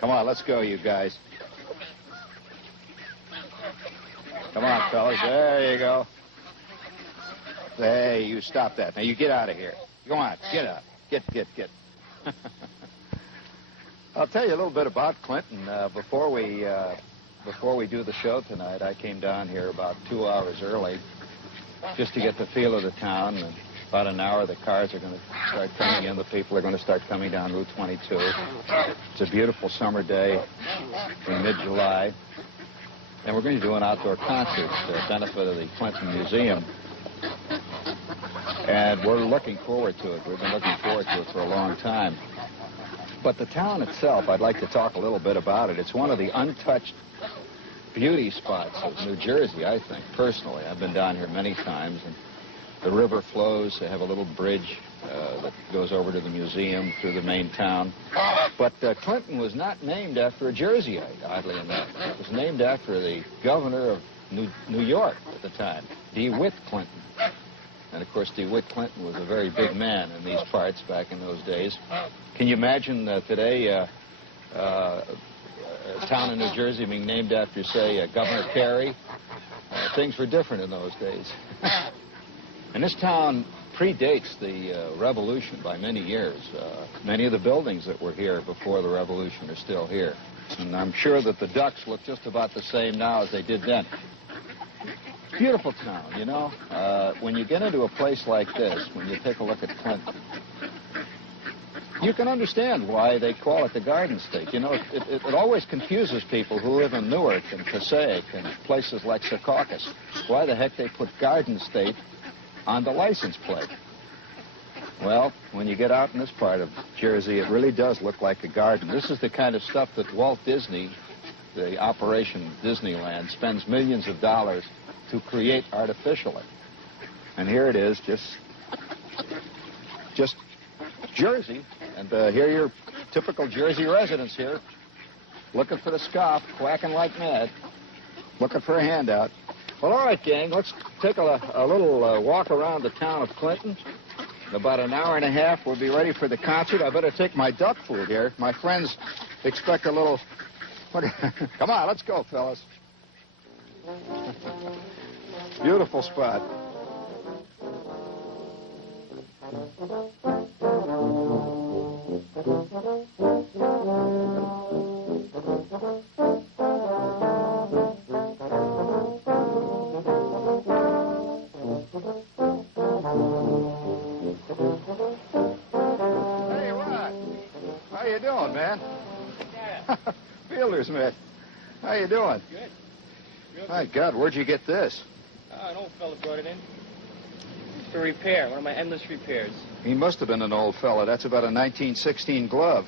Come on, let's go, you guys. Come on, fellas. There you go. Hey, you stop that. Now, you get out of here. Go on, get out. Get. I'll tell you a little bit about Clinton. Before we do the show tonight, I came down here about 2 hours early just to get the feel of the town. And about an hour, the cars are going to start coming in. The people are going to start coming down Route 22. It's a beautiful summer day in mid-July. And we're going to do an outdoor concert for the benefit of the Clinton Museum. And we're looking forward to it. We've been looking forward to it for a long time. But the town itself, I'd like to talk a little bit about it. It's one of the untouched beauty spots of New Jersey, I think, personally. I've been down here many times, and the river flows. They have a little bridge that goes over to the museum through the main town. But Clinton was not named after a Jerseyite, oddly enough. It was named after the governor of New York at the time, DeWitt Clinton. And, of course, DeWitt Clinton was a very big man in these parts back in those days. Can you imagine today a town in New Jersey being named after, say, Governor Carey? Things were different in those days. And this town predates the Revolution by many years. Many of the buildings that were here before the Revolution are still here. And I'm sure that the ducks look just about the same now as they did then. Beautiful town, you know. When you get into a place like this, when you take a look at Clinton, you can understand why they call it the Garden State. You know, it always confuses people who live in Newark and Passaic and places like Secaucus. Why the heck they put Garden State on the license plate? Well, when you get out in this part of Jersey, it really does look like a garden. This is the kind of stuff that Walt Disney, the Operation Disneyland, spends millions of dollars to create artificially. And here it is, just Jersey. And here are your typical Jersey residents here, looking for the scoff, quacking like mad, looking for a handout. Well, all right, gang, let's take a little walk around the town of Clinton. In about an hour and a half, we'll be ready for the concert. I better take my duck food here. My friends expect a little... Come on, let's go, fellas. Beautiful spot. Hey, Rod. How you doing, man? Fielder's mitt. How you doing? Good. My God, where'd you get this? An old fella brought it in. For repair, one of my endless repairs. He must have been an old fella. That's about a 1916 glove.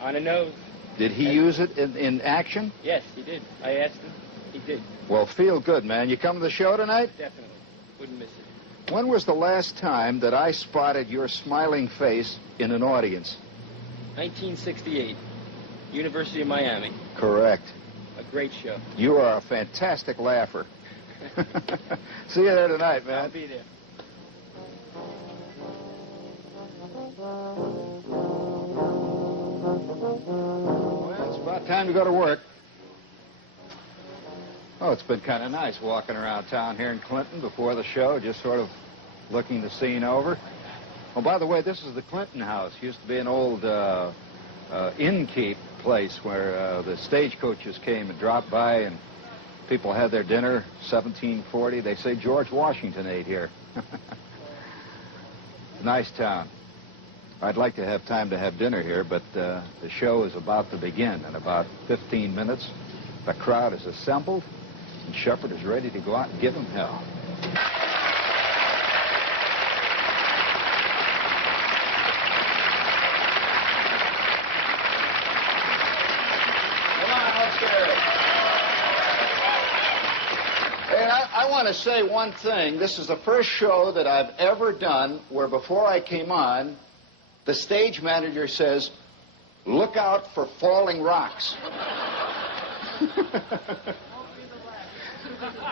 On a nose. Did he use it in action? Yes, he did. I asked him. He did. Well, feel good, man. You come to the show tonight? Definitely. Wouldn't miss it. When was the last time that I spotted your smiling face in an audience? 1968. University of Miami. Correct. A great show. You are a fantastic laugher. See you there tonight, man. I'll be there. Well, it's about time to go to work. Oh, it's been kind of nice walking around town here in Clinton before the show, just sort of looking the scene over. Oh, by the way, this is the Clinton House. Used to be an old innkeep place where the stagecoaches came and dropped by and people had their dinner. 1740. They say George Washington ate here. Nice town. I'd like to have time to have dinner here, but the show is about to begin in about 15 minutes. The crowd is assembled, and Shepard is ready to go out and give them hell. Come on, let's hear it. And I want to say one thing. This is the first show that I've ever done where before I came on, the stage manager says, "Look out for falling rocks."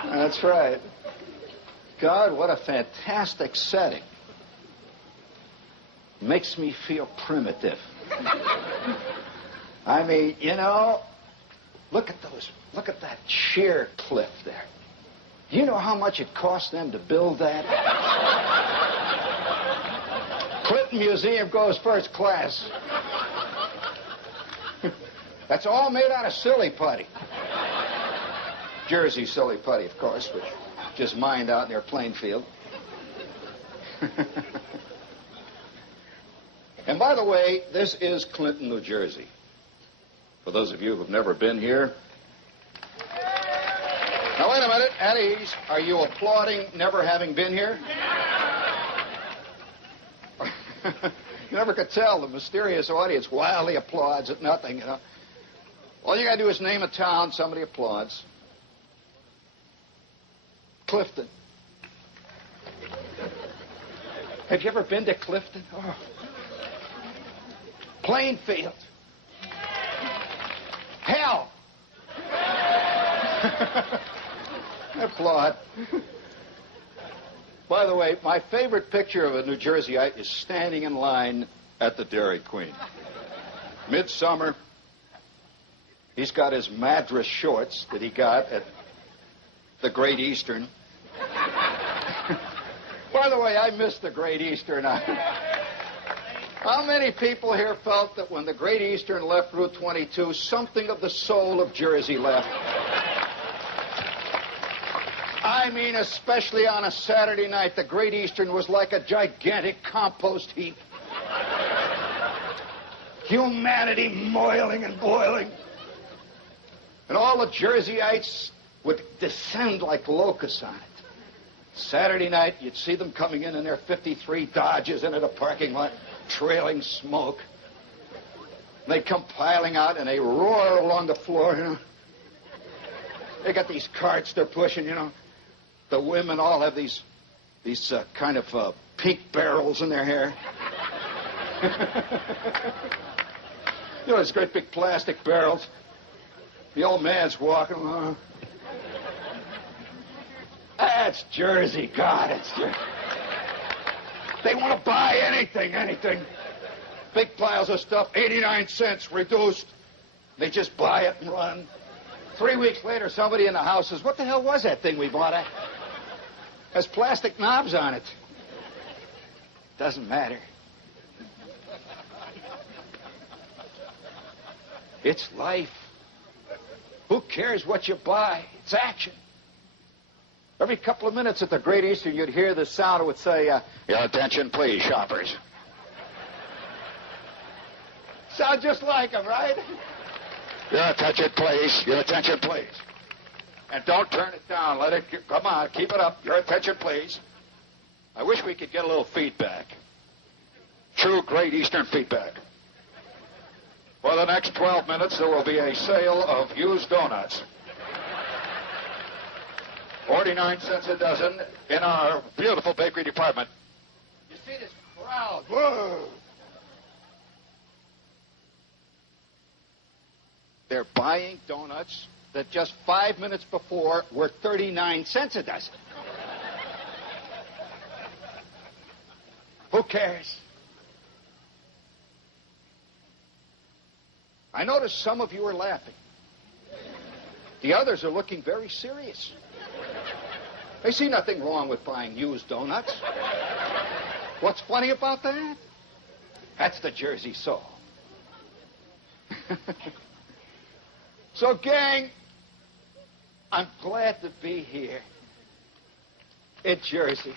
That's right. God, what a fantastic setting. makes me feel primitive. I mean, you know, look at that sheer cliff there. Do you know how much it cost them to build that? Clinton Museum goes first class. That's all made out of silly putty. Jersey silly putty, of course, which just mined out in their plain field. And by the way, this is Clinton, New Jersey. For those of you who've never been here. Now, wait a minute. At ease. Are you applauding never having been here? You never could tell. The mysterious audience wildly applauds at nothing, you know. All you got to do is name a town, somebody applauds. Clifton. Have you ever been to Clifton? Oh. Plainfield. Hell. Applaud. By the way, my favorite picture of a New Jerseyite is standing in line at the Dairy Queen. Midsummer. He's got his Madras shorts that he got at the Great Eastern. By the way, I miss the Great Eastern. How many people here felt that when the Great Eastern left Route 22, something of the soul of Jersey left? I mean, especially on a Saturday night, the Great Eastern was like a gigantic compost heap. Humanity moiling and boiling. And all the Jerseyites would descend like locusts on it. Saturday night, you'd see them coming in their 53 Dodges into the parking lot, trailing smoke. And they come piling out, and they roar along the floor, you know. They got these carts they're pushing, you know. The women all have these kind of pink barrels in their hair. You know, these great big plastic barrels. The old man's walking along. That's Jersey. God, it's Jersey. They want to buy anything. Big piles of stuff, 89 cents, reduced. They just buy it and run. 3 weeks later, somebody in the house says, what the hell was that thing we bought? It has plastic knobs on it. Doesn't matter. It's life. Who cares what you buy? It's action. Every couple of minutes at the Great Eastern, you'd hear the sound that would say, your attention, please, shoppers. Sound just like them, right? Your attention, please. Your attention, please. And don't turn it down. Let it, come on, keep it up. Your attention, please. I wish we could get a little feedback. True Great Eastern feedback. For the next 12 minutes, there will be a sale of used donuts. 49 cents a dozen in our beautiful bakery department. You see this crowd. Whoa. They're buying donuts that just 5 minutes before were 39 cents a dozen. Who cares? I noticed some of you are laughing. The others are looking very serious. They see nothing wrong with buying used donuts. What's funny about that? That's the Jersey soul. So, gang, I'm glad to be here in Jersey.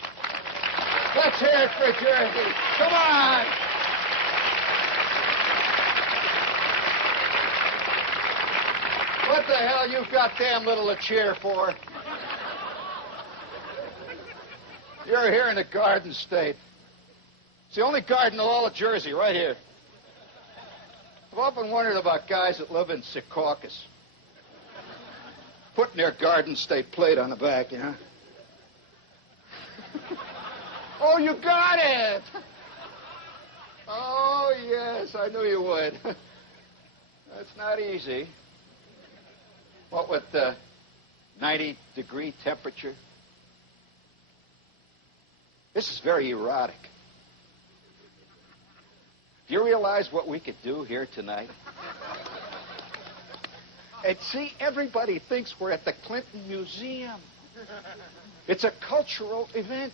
Let's hear it for Jersey. Come on. What the hell you got damn little to cheer for? You're here in the Garden State. It's the only garden in all of Jersey, right here. I've often wondered about guys that live in Secaucus, putting their Garden State plate on the back, you know. Oh, you got it! Oh, yes, I knew you would. That's not easy. What with the 90-degree temperature? This is very erotic. Do you realize what we could do here tonight? And see, everybody thinks we're at the Clinton Museum. It's a cultural event.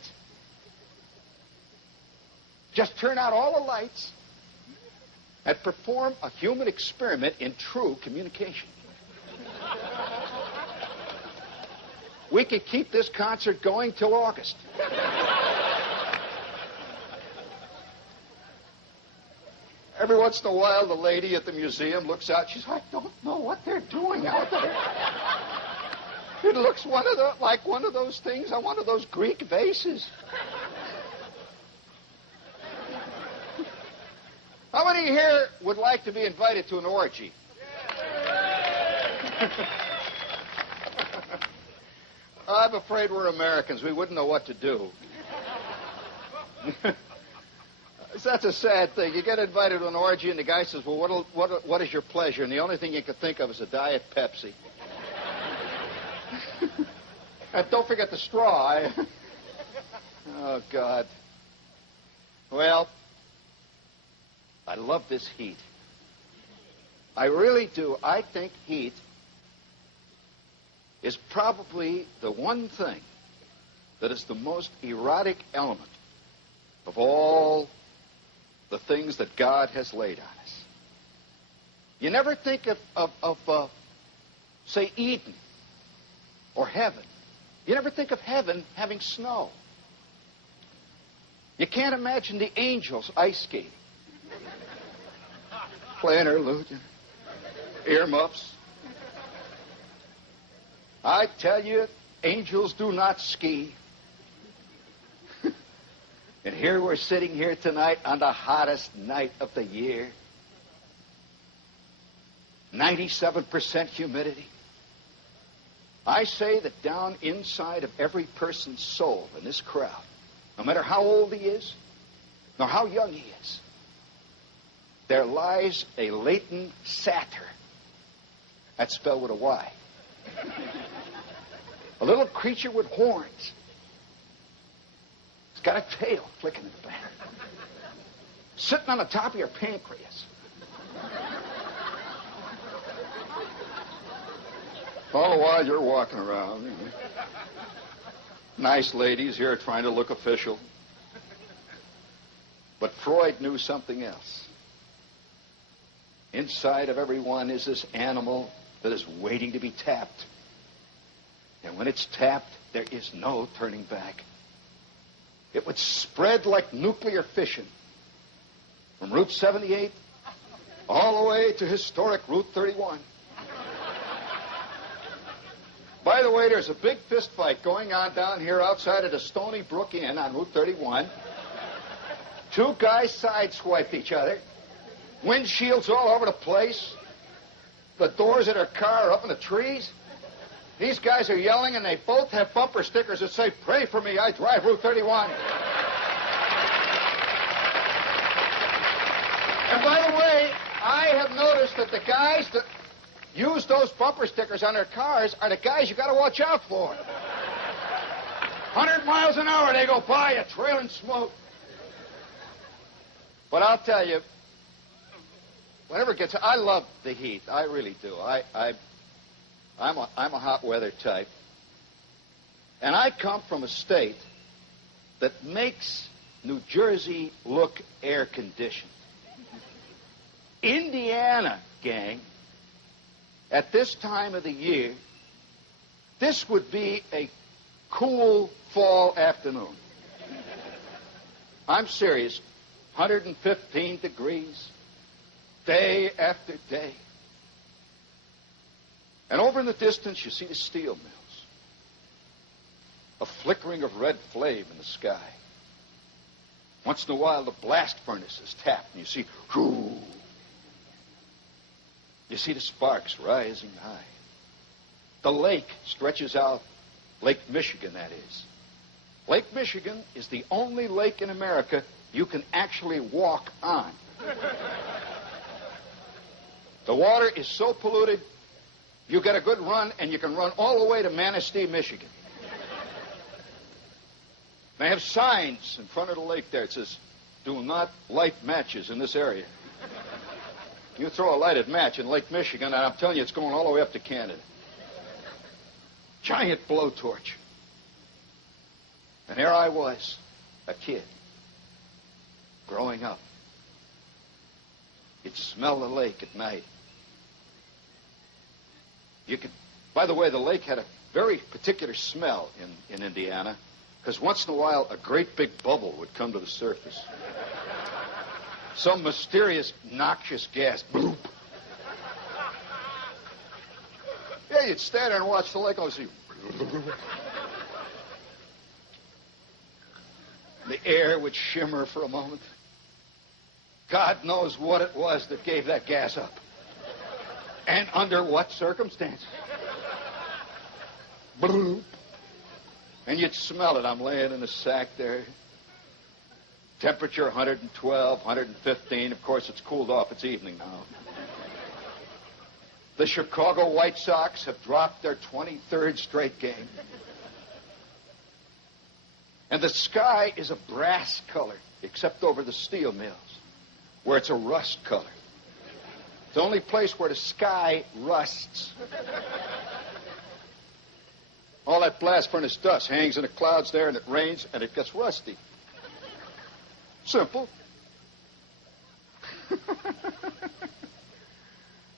Just turn out all the lights and perform a human experiment in true communication. We could keep this concert going till August. Every once in a while, the lady at the museum looks out. She's like, I don't know what they're doing out there. It looks like one of those things on one of those Greek vases. How many here would like to be invited to an orgy? I'm afraid we're Americans. We wouldn't know what to do. That's a sad thing. You get invited to an orgy, and the guy says, well, what is your pleasure? And the only thing you can think of is a Diet Pepsi. And don't forget the straw. Oh, God. Well, I love this heat. I really do. I think heat is probably the one thing that is the most erotic element of all the things that God has laid on us. You never think of say, Eden or heaven. You never think of heaven having snow. You can't imagine the angels ice skating. Playing their lute, earmuffs. I tell you, angels do not ski. And here we're sitting here tonight on the hottest night of the year. 97% humidity. I say that down inside of every person's soul in this crowd, no matter how old he is, nor how young he is, there lies a latent satyr. That's spelled with a Y. A little creature with horns. It's got a tail flicking in the back. Sitting on the top of your pancreas. All the while you're walking around. You know. Nice ladies here trying to look official. But Freud knew something else. Inside of everyone is this animal that is waiting to be tapped. And when it's tapped, there is no turning back. It would spread like nuclear fission from Route 78 all the way to historic Route 31. By the way, there's a big fist fight going on down here outside of the Stony Brook Inn on Route 31. Two guys sideswiped each other. Windshields all over the place. The doors of their car are up in the trees. These guys are yelling, and they both have bumper stickers that say, "Pray for me, I drive Route 31. And by the way, I have noticed that the guys that use those bumper stickers on their cars are the guys you got to watch out for. 100 miles an hour they go by, a trailing smoke. But I'll tell you, whenever it gets, I love the heat. I really do. I'm a hot weather type. And I come from a state that makes New Jersey look air conditioned. Indiana, gang, at this time of the year, this would be a cool fall afternoon. I'm serious. 115 degrees, day after day. And over in the distance, you see the steel mills. A flickering of red flame in the sky. Once in a while, the blast furnace is tapped, and you see, whoo. You see the sparks rising high. The lake stretches out, Lake Michigan, that is. Lake Michigan is the only lake in America you can actually walk on. The water is so polluted, you get a good run, and you can run all the way to Manistee, Michigan. They have signs in front of the lake there. It says, do not light matches in this area. You throw a lighted match in Lake Michigan, and I'm telling you, it's going all the way up to Canada. Giant blowtorch. And there I was, a kid, growing up. You'd smell the lake at night. You could, by the way, the lake had a very particular smell in Indiana, because once in a while, a great big bubble would come to the surface. Some mysterious, noxious gas. Bloop. Yeah, you'd stand there and watch the lake and see. The air would shimmer for a moment. God knows what it was that gave that gas up. And under what circumstances. Bloop. And you'd smell it. I'm laying in a sack there. Temperature 112, 115. Of course, it's cooled off. It's evening now. The Chicago White Sox have dropped their 23rd straight game. And the sky is a brass color, except over the steel mills, where it's a rust color. It's the only place where the sky rusts. All that blast furnace dust hangs in the clouds there, and it rains, and it gets rusty. Simple.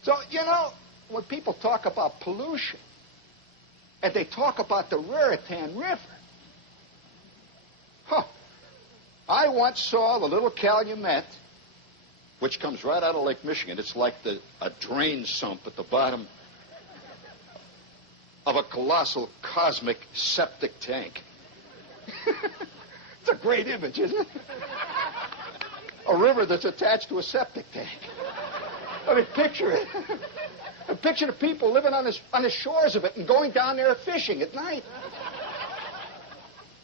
So, you know, when people talk about pollution, and they talk about the Raritan River, I once saw the little Calumet, which comes right out of Lake Michigan. It's like a drain sump at the bottom of a colossal cosmic septic tank. It's a great image, isn't it? A river that's attached to a septic tank. I mean, picture it. And picture the people living on the shores of it and going down there fishing at night.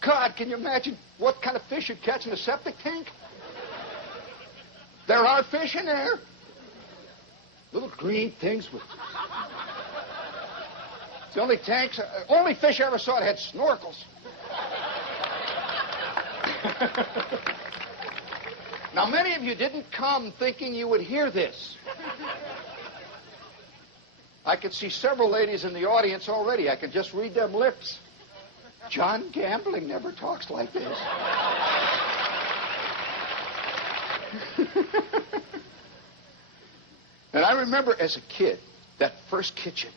God, can you imagine what kind of fish you'd catch in a septic tank? There are fish in there. Little green things with... It's the only fish I ever saw that had snorkels. Now, many of you didn't come thinking you would hear this. I could see several ladies in the audience already. I could just read them lips. John Gambling never talks like this. And I remember as a kid, that first kitchen.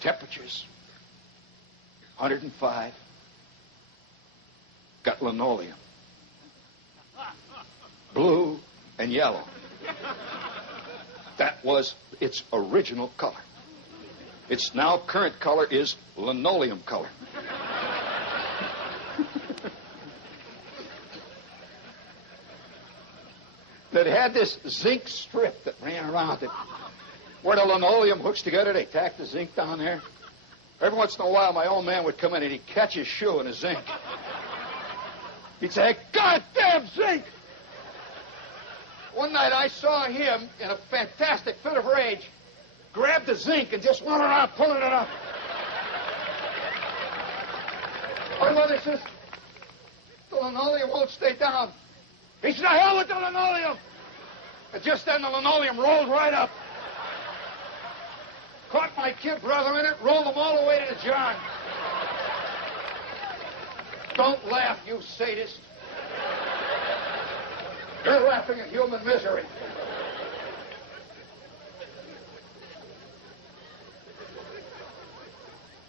Temperatures, 105. Got linoleum. Blue and yellow. That was its original color. Its now current color is linoleum color. That had this zinc strip that ran around it. Where the linoleum hooks together, they tack the zinc down there. Every once in a while, my old man would come in and he'd catch his shoe in the zinc. He'd say, "Goddamn zinc!" One night I saw him, in a fantastic fit of rage, grab the zinc and just went around pulling it up. My mother says, "The linoleum won't stay down." He said, "The hell with the linoleum!" And just then the linoleum rolled right up. Caught my kid brother in it, rolled them all the way to the John. Don't laugh, you sadist. You're laughing at human misery.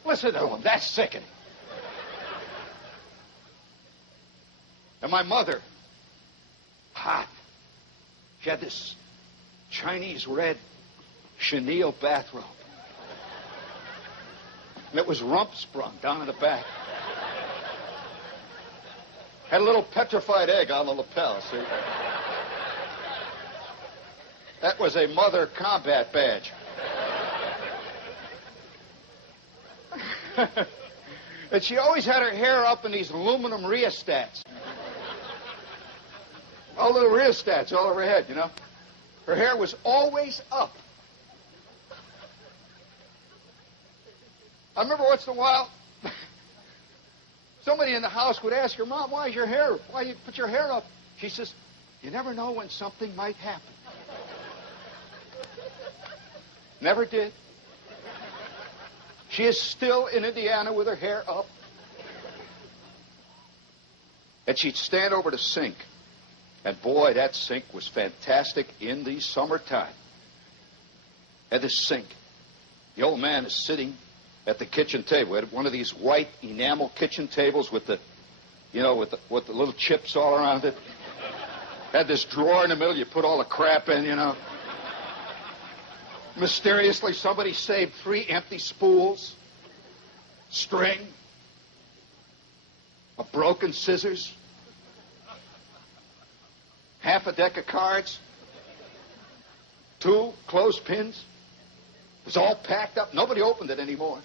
Listen to him, that's sickening. And my mother, hot. She had this Chinese red chenille bathrobe. And it was rump sprung down in the back. Had a little petrified egg on the lapel, see? That was a mother combat badge. And she always had her hair up in these aluminum rheostats. All little rheostats all over her head, you know. Her hair was always up. I remember once in a while, Somebody in the house would ask her, Mom, why you put your hair up? She says, you never know when something might happen. Never did. She is still in Indiana with her hair up. And she'd stand over the sink. And boy, that sink was fantastic in the summertime. At this sink, the old man is sitting at the kitchen table. We had one of these white enamel kitchen tables with the, with the little chips all around it. Had this drawer in the middle you put all the crap in, Mysteriously, somebody saved 3 empty spools, string, a broken scissors, half a deck of cards, 2 clothespins. It was all packed up. Nobody opened it anymore.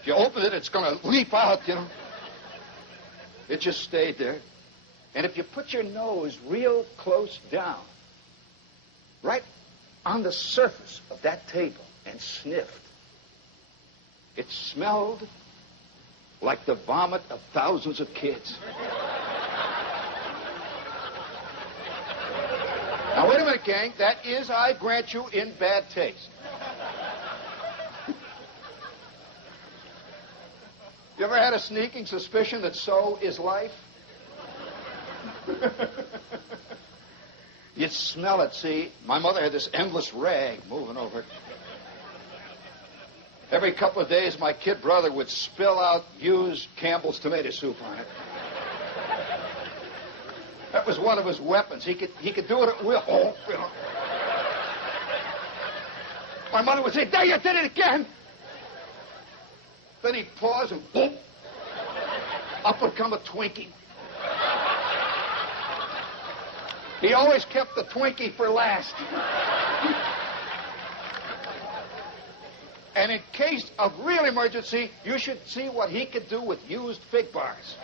If you open it, it's going to leap out, It just stayed there. And if you put your nose real close down, right on the surface of that table, and sniffed, it smelled like the vomit of thousands of kids. Now, wait a minute, gang. That is, I grant you, in bad taste. You ever had a sneaking suspicion that so is life? You'd smell it, see. My mother had this endless rag moving over. Every couple of days, my kid brother would spill out used Campbell's tomato soup on it. That was one of his weapons. He could do it at will. My mother would say, there, you did it again. Then he'd pause and boom. Up would come a Twinkie. He always kept the Twinkie for last. And in case of real emergency, you should see what he could do with used fig bars.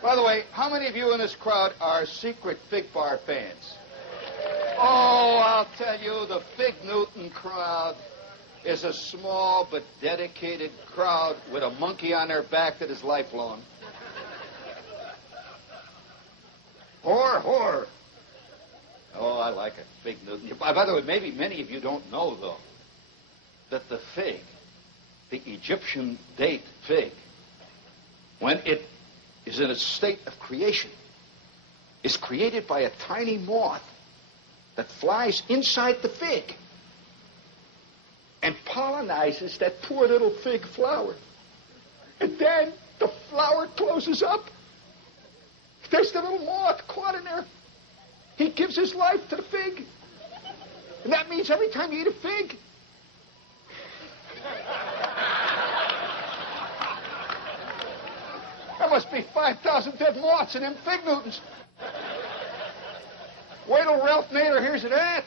By the way, how many of you in this crowd are secret fig bar fans? Oh, I'll tell you, the Fig Newton crowd is a small but dedicated crowd with a monkey on their back that is lifelong. Whore. Oh, I like a Fig Newton. By the way, maybe many of you don't know, though, that the fig, the Egyptian date fig, when it is in a state of creation, is created by a tiny moth that flies inside the fig and pollinizes that poor little fig flower. And then the flower closes up. There's the little moth caught in there. He gives his life to the fig. And that means every time you eat a fig, there must be 5,000 dead moths in them Fig Newtons. Wait till Ralph Nader hears of that.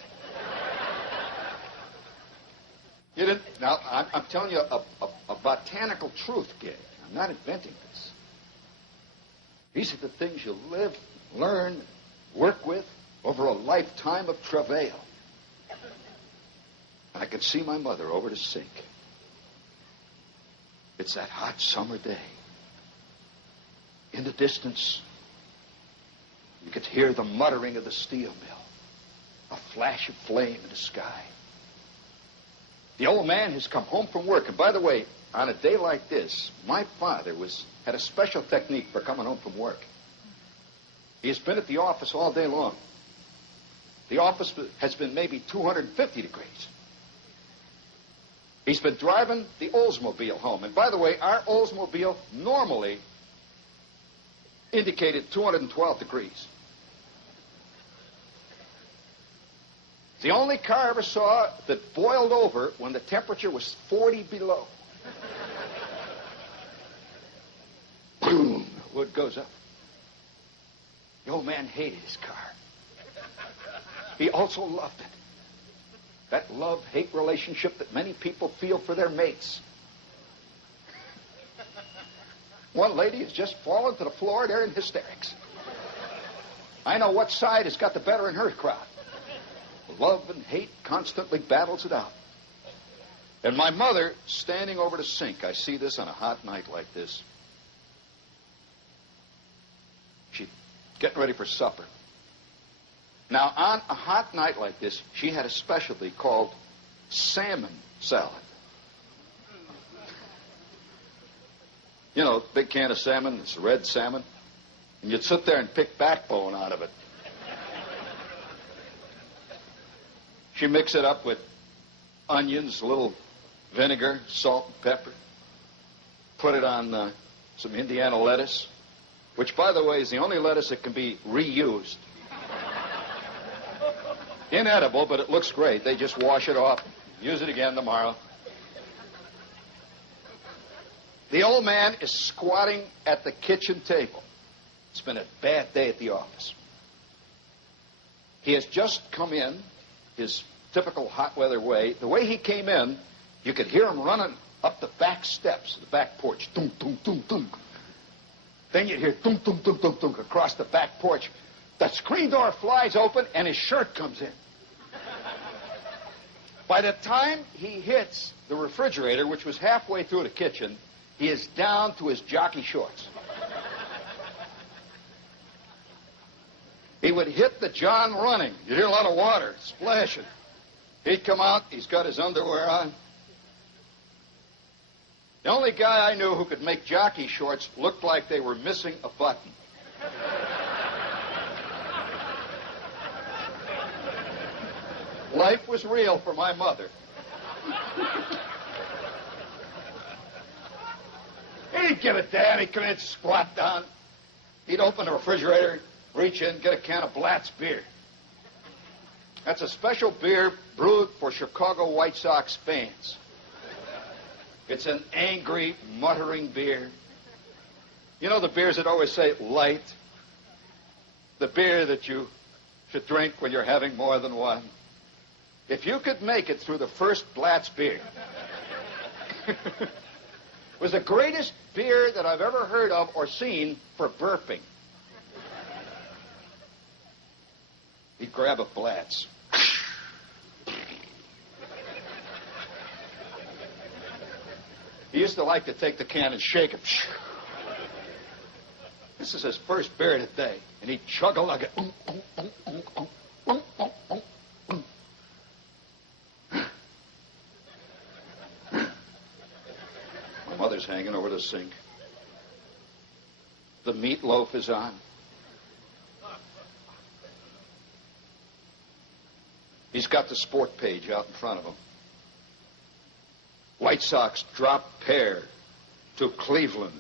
You didn't. Now, I'm telling you a botanical truth, kid. I'm not inventing this. These are the things you live, learn, work with over a lifetime of travail. And I could see my mother over the sink. It's that hot summer day. In the distance, you could hear the muttering of the steel mill, a flash of flame in the sky. The old man has come home from work. And by the way, on a day like this, my father had a special technique for coming home from work. He has been at the office all day long. The office has been maybe 250 degrees. He's been driving the Oldsmobile home. And by the way, our Oldsmobile normally indicated 212 degrees. It's the only car I ever saw that boiled over when the temperature was 40 below. Boom, wood goes up. The old man hated his car. He also loved it. That love-hate relationship that many people feel for their mates. One lady has just fallen to the floor. They're in hysterics. I know what side has got the better in her crowd. Love and hate constantly battles it out. And my mother standing over the sink. I see this on a hot night like this. She's getting ready for supper. Now, on a hot night like this, she had a specialty called Salmon Salad. You know, big can of salmon, it's red salmon. And you'd sit there and pick backbone out of it. She mix it up with onions, a little vinegar, salt, and pepper. Put it on some Indiana lettuce, which, by the way, is the only lettuce that can be reused. Inedible, but it looks great. They just wash it off, use it again tomorrow. The old man is squatting at the kitchen table. It's been a bad day at the office. He has just come in, his typical hot weather way. The way he came in, you could hear him running up the back steps of the back porch. Dunk, dunk, dunk, dunk. Then you'd hear dunk, dunk, dunk, dunk, dunk across the back porch. The screen door flies open and his shirt comes in. By the time he hits the refrigerator, which was halfway through the kitchen, he is down to his jockey shorts. He would hit the John running. You'd hear a lot of water splashing. He'd come out, he's got his underwear on. The only guy I knew who could make jockey shorts look like they were missing a button. Life was real for my mother. He'd give a damn. He'd come in, squat down. He'd open the refrigerator, reach in, get a can of Blatt's beer. That's a special beer brewed for Chicago White Sox fans. It's an angry, muttering beer. You know the beers that always say light? The beer that you should drink when you're having more than one. If you could make it through the first Blatt's beer, it was the greatest beer that I've ever heard of or seen for burping. He'd grab a Blatt's. He used to like to take the can and shake it. This is his first beer of the day, and he'd chug a lug it. My mother's hanging over the sink. The meatloaf is on. He's got the sport page out in front of him. White Sox drop pair to Cleveland.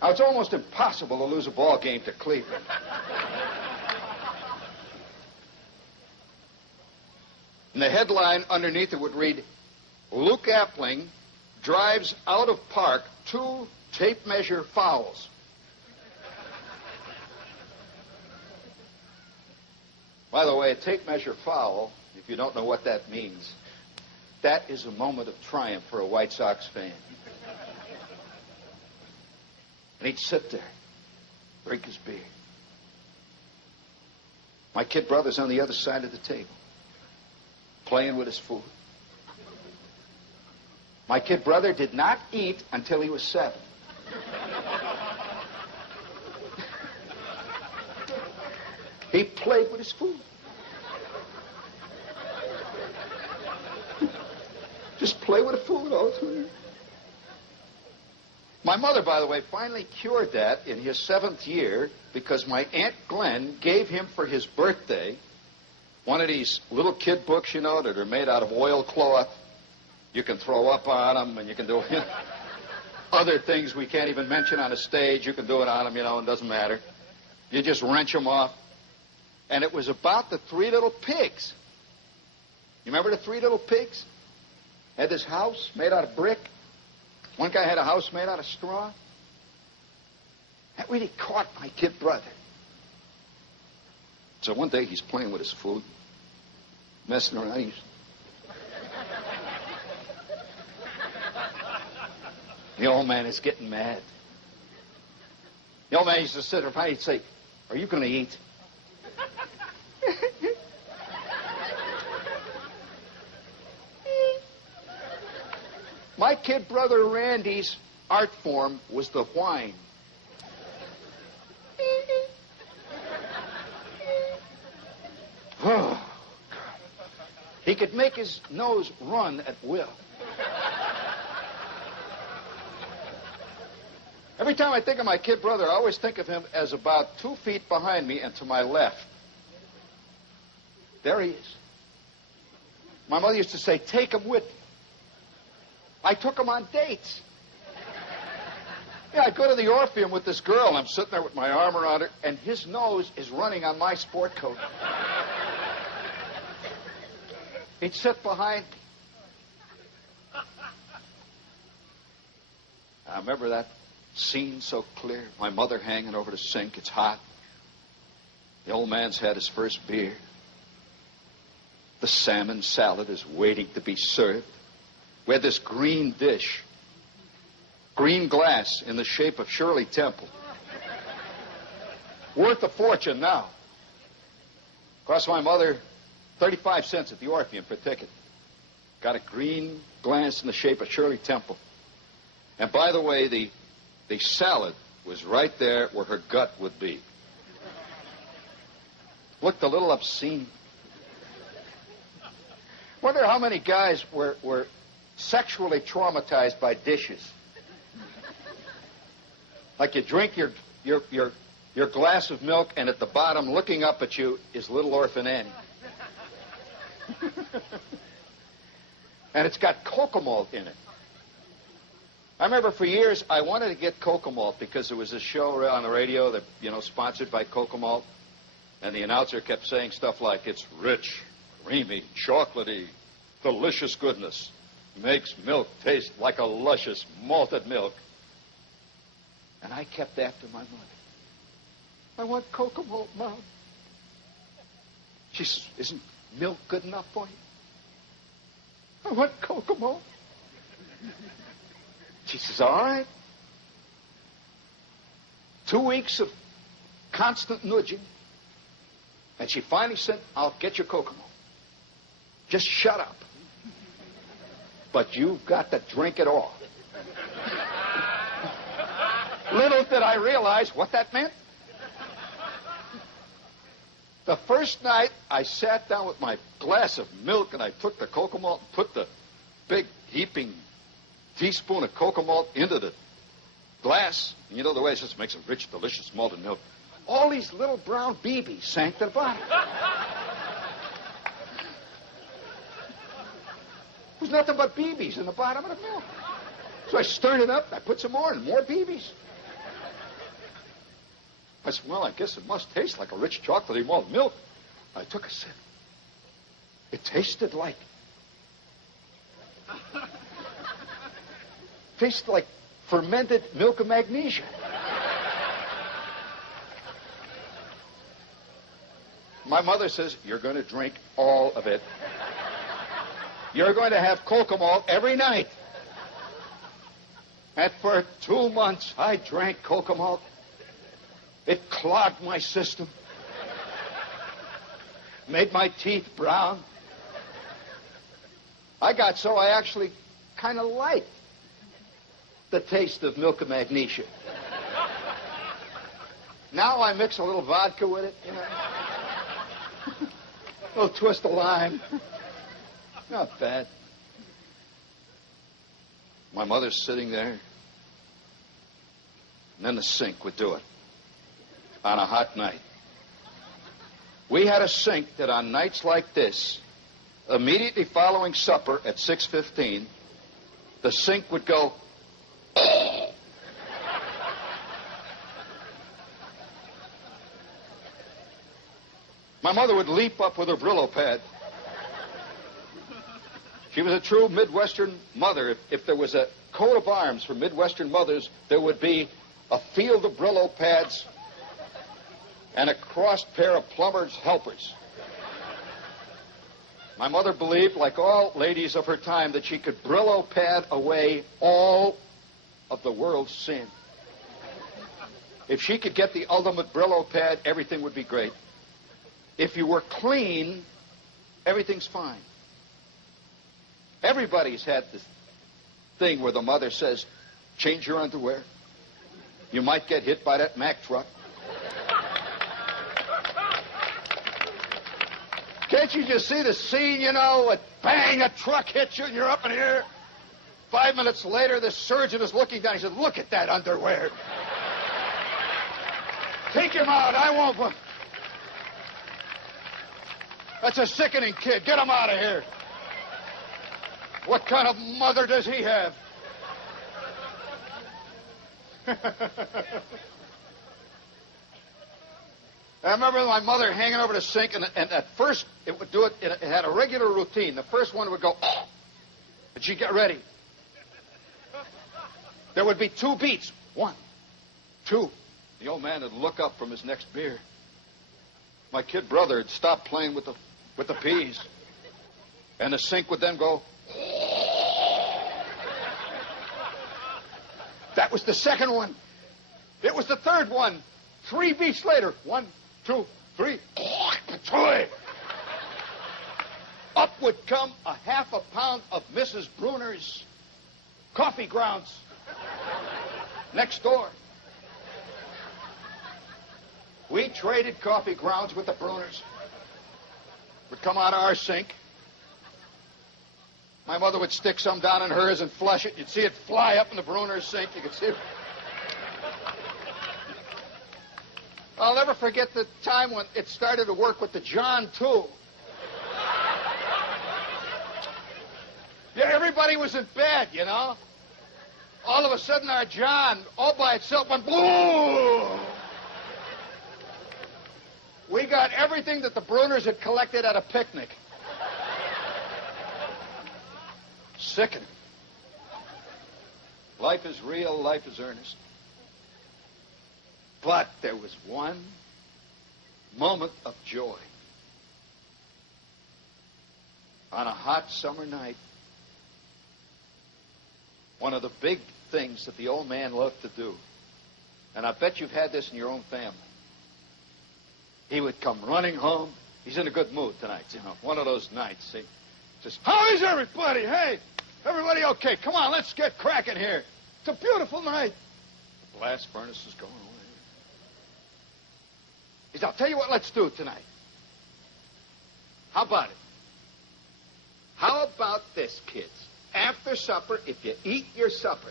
Now, it's almost impossible to lose a ball game to Cleveland. And the headline underneath it would read, Luke Appling drives out of park 2 tape measure fouls. By the way, a tape measure foul, if you don't know what that means, that is a moment of triumph for a White Sox fan. And he'd sit there, drink his beer. My kid brother's on the other side of the table, playing with his food. My kid brother did not eat until he was 7. He played with his food. Just play with the food all the time. My mother, by the way, finally cured that in his 7th year because my Aunt Glenn gave him for his birthday one of these little kid books, you know, that are made out of oilcloth. You can throw up on them, and you can do other things we can't even mention on a stage. You can do it on them, you know, it doesn't matter. You just wrench them off. And it was about the 3 little pigs. You remember the 3 little pigs? Had this house made out of brick. One guy had a house made out of straw. That really caught my kid brother. So one day he's playing with his food, messing around. The old man is getting mad. The old man used to sit there and he'd say, "Are you going to eat?" My kid brother Randy's art form was the whine. Oh, God. He could make his nose run at will. Every time I think of my kid brother, I always think of him as about 2 feet behind me and to my left. There he is. My mother used to say, take him with you. I took him on dates. Yeah, I'd go to the Orpheum with this girl, and I'm sitting there with my arm around her, and his nose is running on my sport coat. He'd sit behind me. I remember that scene so clear. My mother hanging over the sink. It's hot. The old man's had his first beer. The salmon salad is waiting to be served. We had this green dish, green glass in the shape of Shirley Temple. Worth a fortune now. Cost my mother 35 cents at the Orpheum for a ticket. Got a green glass in the shape of Shirley Temple. And by the way, the salad was right there where her gut would be. Looked a little obscene. Wonder how many guys were sexually traumatized by dishes. Like you drink your glass of milk, and at the bottom, looking up at you, is little orphan Annie. And it's got Coca malt in it. I remember for years I wanted to get Coca malt because there was a show on the radio that, sponsored by Coca malt. And the announcer kept saying stuff like, it's rich, creamy, chocolatey, delicious goodness. Makes milk taste like a luscious malted milk. And I kept after my mother. I want Coca malt, Mom. She says, isn't milk good enough for you? I want Coca malt. She says, all right. 2 weeks of constant nudging. And she finally said, I'll get your Coca malt. Just shut up. But you've got to drink it all. Little did I realize what that meant. The first night I sat down with my glass of milk and I took the Coca malt and put the big heaping teaspoon of Coca malt into the glass. And you know the way it just makes a rich, delicious malted milk. All these little brown BBs sank to the bottom. There's nothing but BBs in the bottom of the milk. So I stirred it up, I put some more and more BBs. I said, well, I guess it must taste like a rich chocolatey malted milk. I took a sip. It tasted like fermented milk of magnesia. My mother says, you're going to drink all of it. You're going to have Coca malt every night. And for 2 months, I drank Coca malt. It clogged my system. Made my teeth brown. I got so I actually kind of liked the taste of milk of magnesia. Now I mix a little vodka with it, a little twist of lime. Not bad. My mother's sitting there, and then the sink would do it on a hot night. We had a sink that on nights like this, immediately following supper at 6:15, the sink would go. My mother would leap up with her Brillo pad. She was a true Midwestern mother. If there was a coat of arms for Midwestern mothers, there would be a field of Brillo pads and a crossed pair of plumber's helpers. My mother believed, like all ladies of her time, that she could Brillo pad away all of the world's sin. If she could get the ultimate Brillo pad, everything would be great. If you were clean, everything's fine. Everybody's had thing where the mother says, change your underwear. You might get hit by that Mack truck. Can't you just see the scene, you know? Bang, a truck hits you and you're up in the air. 5 minutes later, the surgeon is looking down. He said, look at that underwear. Take him out. I won't. That's a sickening kid. Get him out of here. What kind of mother does he have? I remember my mother hanging over the sink, and at first it would do it. It had a regular routine. The first one would go, oh, and she'd get ready. There would be 2 beats. 1, 2. The old man would look up from his next beer. My kid brother had stopped playing with the peas, and the sink would then go. That was the second one. It was the third one. 3 beats later. 1, 2, 3. Up would come a half a pound of Mrs. Bruner's coffee grounds next door. We traded coffee grounds with the Bruners. Would come out of our sink. My mother would stick some down in hers and flush it. You'd see it fly up in the Bruner's sink. You could see it. I'll never forget the time when it started to work with the John, too. Yeah, everybody was in bed, you know. All of a sudden, our John, all by itself, went boom. We got everything that the Bruners had collected at a picnic. Sickening. Life is real, life is earnest. But there was one moment of joy. On a hot summer night, one of the big things that the old man loved to do, and I bet you've had this in your own family, he would come running home. He's in a good mood tonight, you know, one of those nights. He says, how is everybody? Hey, everybody okay? Come on, let's get cracking here. It's a beautiful night. The blast furnace is going away. He said, I'll tell you what let's do tonight. How about it? How about this, kids? After supper, if you eat your supper,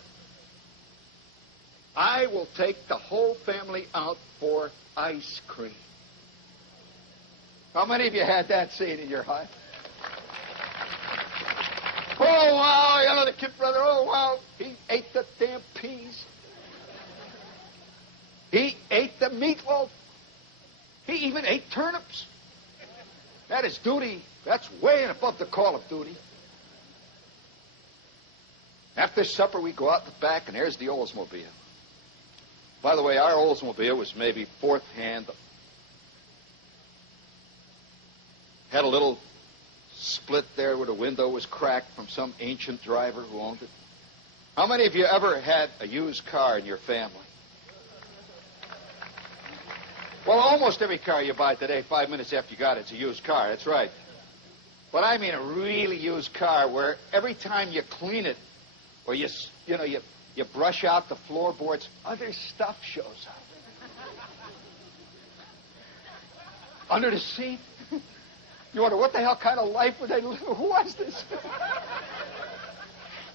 I will take the whole family out for ice cream. How many of you had that scene in your life? Oh, wow, you know, the kid brother, oh, wow, he ate the damn peas. He ate the meatloaf. He even ate turnips. That is duty. That's way above the call of duty. After supper, we go out the back, and there's the Oldsmobile. By the way, our Oldsmobile was maybe fourth hand. Had a little split there where the window was cracked from some ancient driver who owned it. How many of you ever had a used car in your family? Well, almost every car you buy today, 5 minutes after you got it, it's a used car. That's right. But I mean a really used car where every time you clean it or you brush out the floorboards, other stuff shows up. Under the seat. You wonder, what the hell kind of life would they live? Who was this?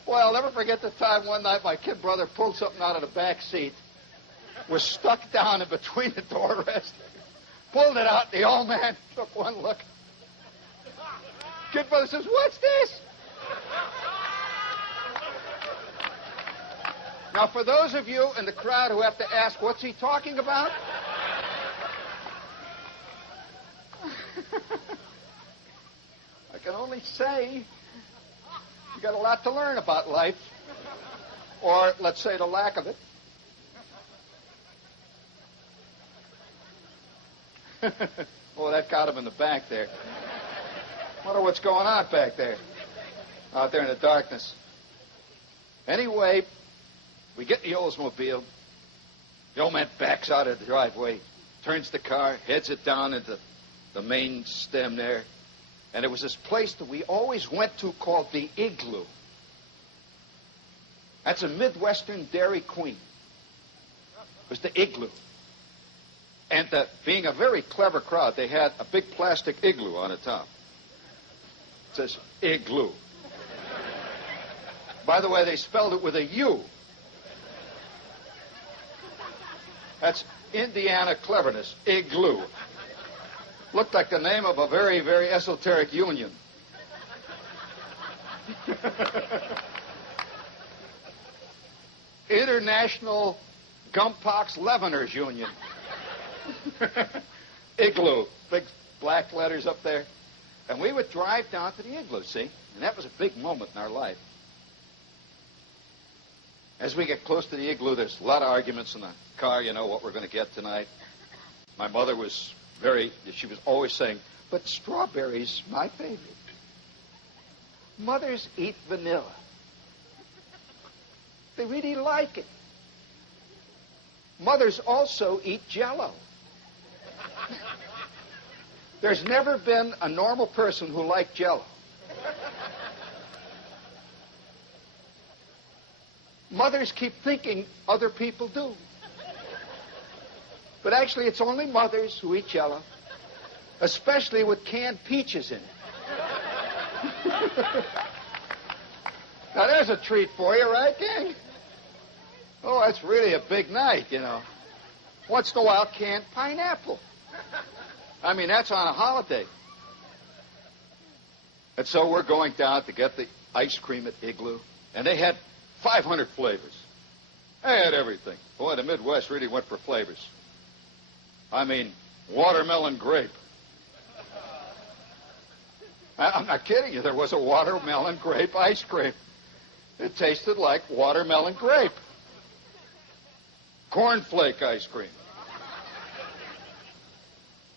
Boy, I'll never forget the time one night my kid brother pulled something out of the back seat. Was stuck down in between the door rests. Pulled it out. The old man took one look. Kid brother says, what's this? Now, for those of you in the crowd who have to ask, what's he talking about? I can only say you got a lot to learn about life, or let's say the lack of it. Oh, that got him in the back there. Wonder what's going on back there, out there in the darkness. Anyway, we get in the Oldsmobile. The old man backs out of the driveway, turns the car, heads it down into the main stem there. And it was this place that we always went to called the Igloo. That's a Midwestern Dairy Queen. It was the Igloo. And being a very clever crowd, they had a big plastic igloo on the top. It says Igloo. By the way, they spelled it with a U. That's Indiana cleverness, Igloo. Looked like the name of a very, very esoteric union. International Gumpox Leaveners Union. Igloo. Big black letters up there. And we would drive down to the Igloo, see? And that was a big moment in our life. As we get close to the Igloo, there's a lot of arguments in the car, you know, what we're going to get tonight. My mother was she was always saying, but strawberries, my favorite. Mothers eat vanilla. They really like it. Mothers also eat Jell-O. There's never been a normal person who liked Jell-O. Mothers keep thinking other people do. But actually, it's only mothers who eat Jell-O, especially with canned peaches in it. Now, there's a treat for you, right, gang? Oh, that's really a big night, you know. Once in a while, canned pineapple. I mean, that's on a holiday. And so we're going down to get the ice cream at Igloo, and they had 500 flavors. They had everything. Boy, the Midwest really went for flavors. I mean, watermelon grape. I'm not kidding you. There was a watermelon grape ice cream. It tasted like watermelon grape. Cornflake ice cream.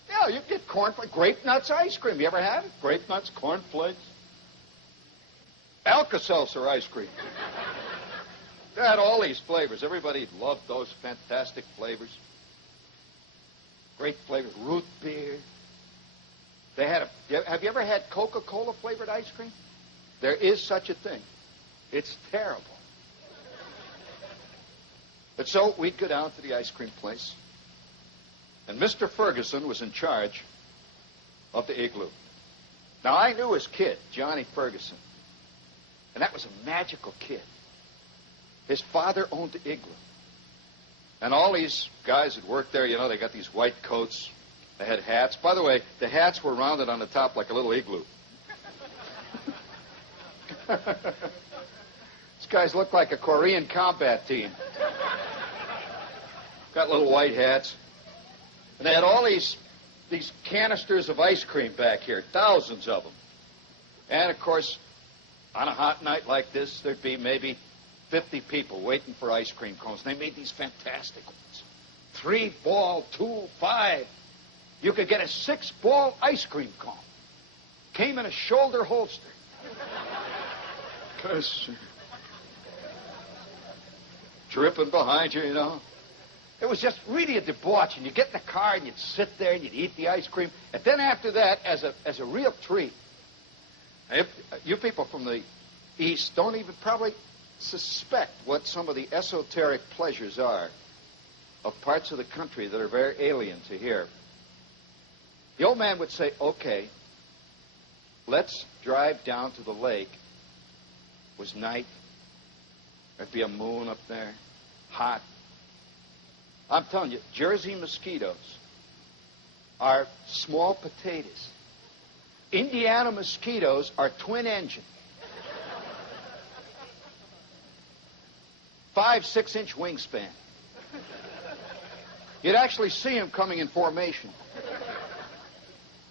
Yeah, you get cornflake, grape nuts ice cream. You ever had it? Grape nuts, cornflakes. Alka-Seltzer ice cream. They had all these flavors. Everybody loved those fantastic flavors. Great flavors. Root beer. They had have you ever had Coca-Cola flavored ice cream? There is such a thing. It's terrible. But so we'd go down to the ice cream place, and Mr. Ferguson was in charge of the Igloo. Now, I knew his kid, Johnny Ferguson, and that was a magical kid. His father owned the Igloo. And all these guys that worked there, you know, they got these white coats. They had hats. By the way, the hats were rounded on the top like a little igloo. These guys looked like a Korean combat team. Got little white hats. And they had all these canisters of ice cream back here, thousands of them. And, of course, on a hot night like this, there'd be maybe 50 people waiting for ice cream cones. They made these fantastic ones. 3-ball, 2, 5. You could get a 6-ball ice cream cone. Came in a shoulder holster. Dripping behind you, you know. It was just really a debauch. And you'd get in the car and you'd sit there and you'd eat the ice cream. And then after that, as a real treat, if you people from the East don't even probably suspect what some of the esoteric pleasures are of parts of the country that are very alien to here. The old man would say, okay, let's drive down to the lake. It was night. There'd be a moon up there. Hot. I'm telling you, Jersey mosquitoes are small potatoes. Indiana mosquitoes are twin engine. 5-6-inch wingspan. You'd actually see them coming in formation.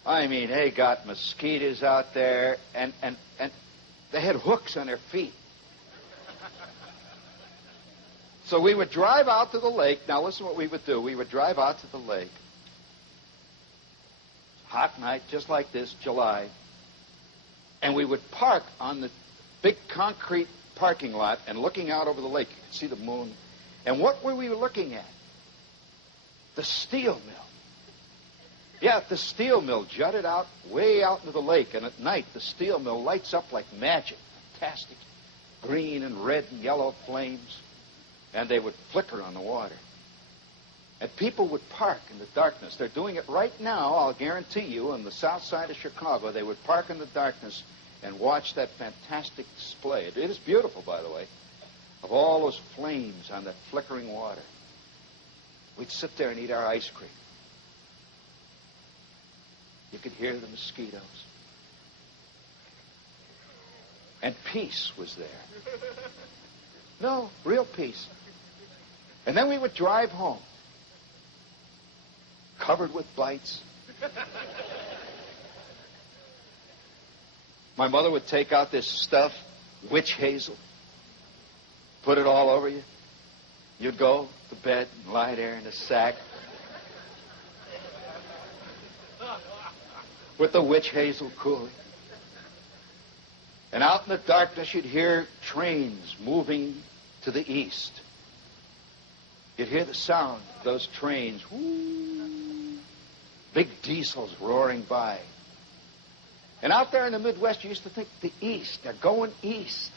I mean, they got mosquitoes out there, and they had hooks on their feet. So we would drive out to the lake. Now listen what we would do. We would drive out to the lake. Hot night, just like this, July. And we would park on the big concrete parking lot and looking out over the lake. You could see the moon. And what were we looking at? The steel mill. Yeah, the steel mill jutted out way out into the lake. And at night, the steel mill lights up like magic. Fantastic. green and red and yellow flames, and they would flicker on the water. And people would park in the darkness. They're doing it right now, I'll guarantee you, on the south side of Chicago. They would park in the darkness and watch that fantastic display. It is beautiful, by the way, of all those flames on that flickering water. We'd sit there and eat our ice cream. You could hear the mosquitoes. And peace was there. No, real peace. And then we would drive home, covered with bites. My mother would take out this stuff, witch hazel, put it all over you. You'd go to bed and lie there in a sack with the witch hazel cooling. And out in the darkness, you'd hear trains moving to the east. You'd hear the sound of those trains. Woo, big diesels roaring by. And out there in the Midwest, you used to think the east, they're going east.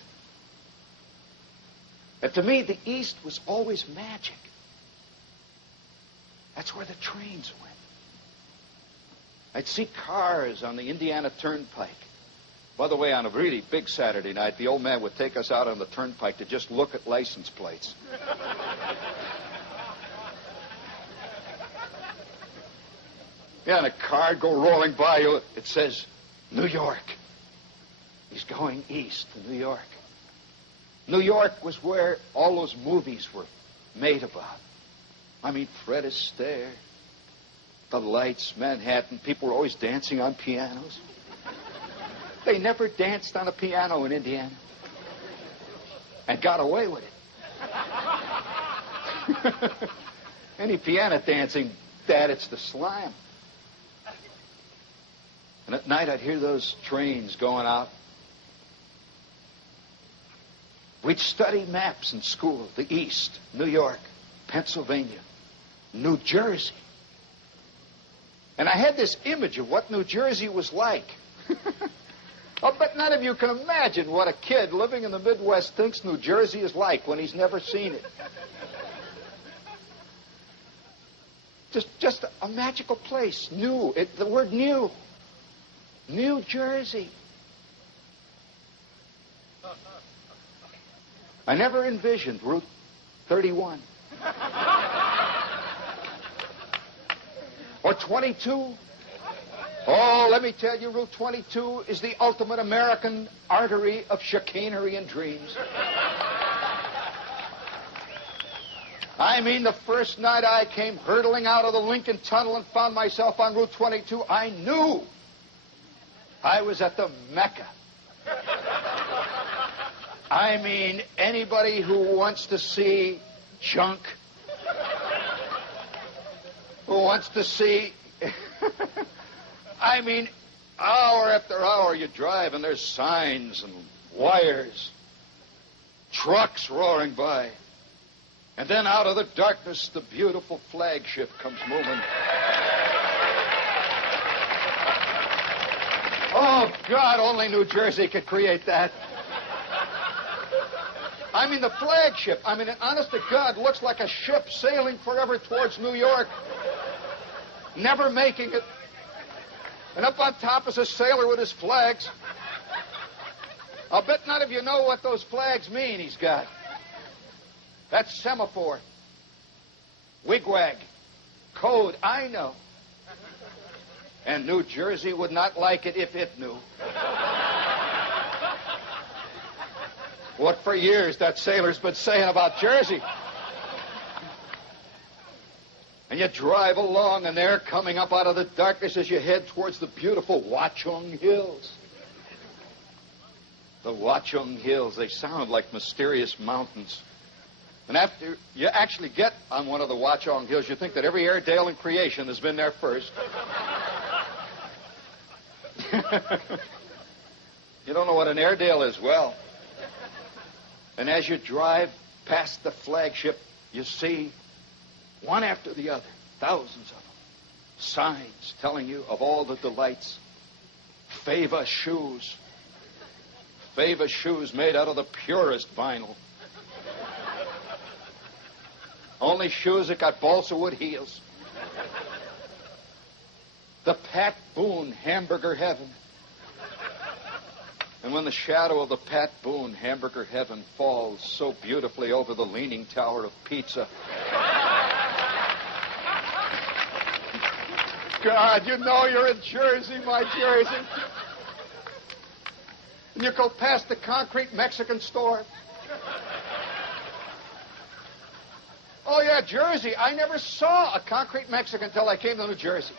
And to me, the east was always magic. That's where the trains went. I'd see cars on the Indiana Turnpike. By the way, on a really big Saturday night, the old man would take us out on the turnpike to just look at license plates. Yeah, and a car would go rolling by you. It says, New York. He's going east to New York. New York was where all those movies were made about. I mean, Fred Astaire, the lights, Manhattan. People were always dancing on pianos. They never danced on a piano in Indiana and got away with it. Any piano dancing, Dad, it's the slime. And at night, I'd hear those trains going out. We'd study maps in school. The East, New York, Pennsylvania, New Jersey. And I had this image of what New Jersey was like. I'll bet none of you can imagine what a kid living in the Midwest thinks New Jersey is like when he's never seen it. Just a magical place. New. The word new. New Jersey. I never envisioned Route 31. Or 22. Oh, let me tell you, Route 22 is the ultimate American artery of chicanery and dreams. I mean, the first night I came hurtling out of the Lincoln Tunnel and found myself on Route 22, I knew I was at the Mecca. I mean, anybody who wants to see junk, who wants to see... I mean, hour after hour you drive and there's signs and wires, trucks roaring by. And then out of the darkness, the beautiful flagship comes moving. Oh, God, only New Jersey could create that. I mean, the flagship, I mean, honest to God, looks like a ship sailing forever towards New York, never making it. And up on top is a sailor with his flags. I'll bet none of you know what those flags mean he's got. That's semaphore, wigwag, code, I know. And New Jersey would not like it if it knew. What for years that sailor's been saying about Jersey. And you drive along, and they're coming up out of the darkness as you head towards the beautiful Watchung Hills. The Watchung Hills, they sound like mysterious mountains. And after you actually get on one of the Watchung Hills, you think that every Airedale in creation has been there first. You don't know what an Airedale is? Well, and as you drive past the flagship, you see, one after the other, thousands of them, signs telling you of all the delights. Fava shoes. Beva shoes made out of the purest vinyl. Only shoes that got balsa wood heels. The Pat Boone Hamburger Heaven. And when the shadow of the Pat Boone Hamburger Heaven falls so beautifully over the Leaning Tower of Pizza. God, you know you're in Jersey, my Jersey. And you go past the concrete Mexican store. Oh, yeah, Jersey. I never saw a concrete Mexican until I came to New Jersey.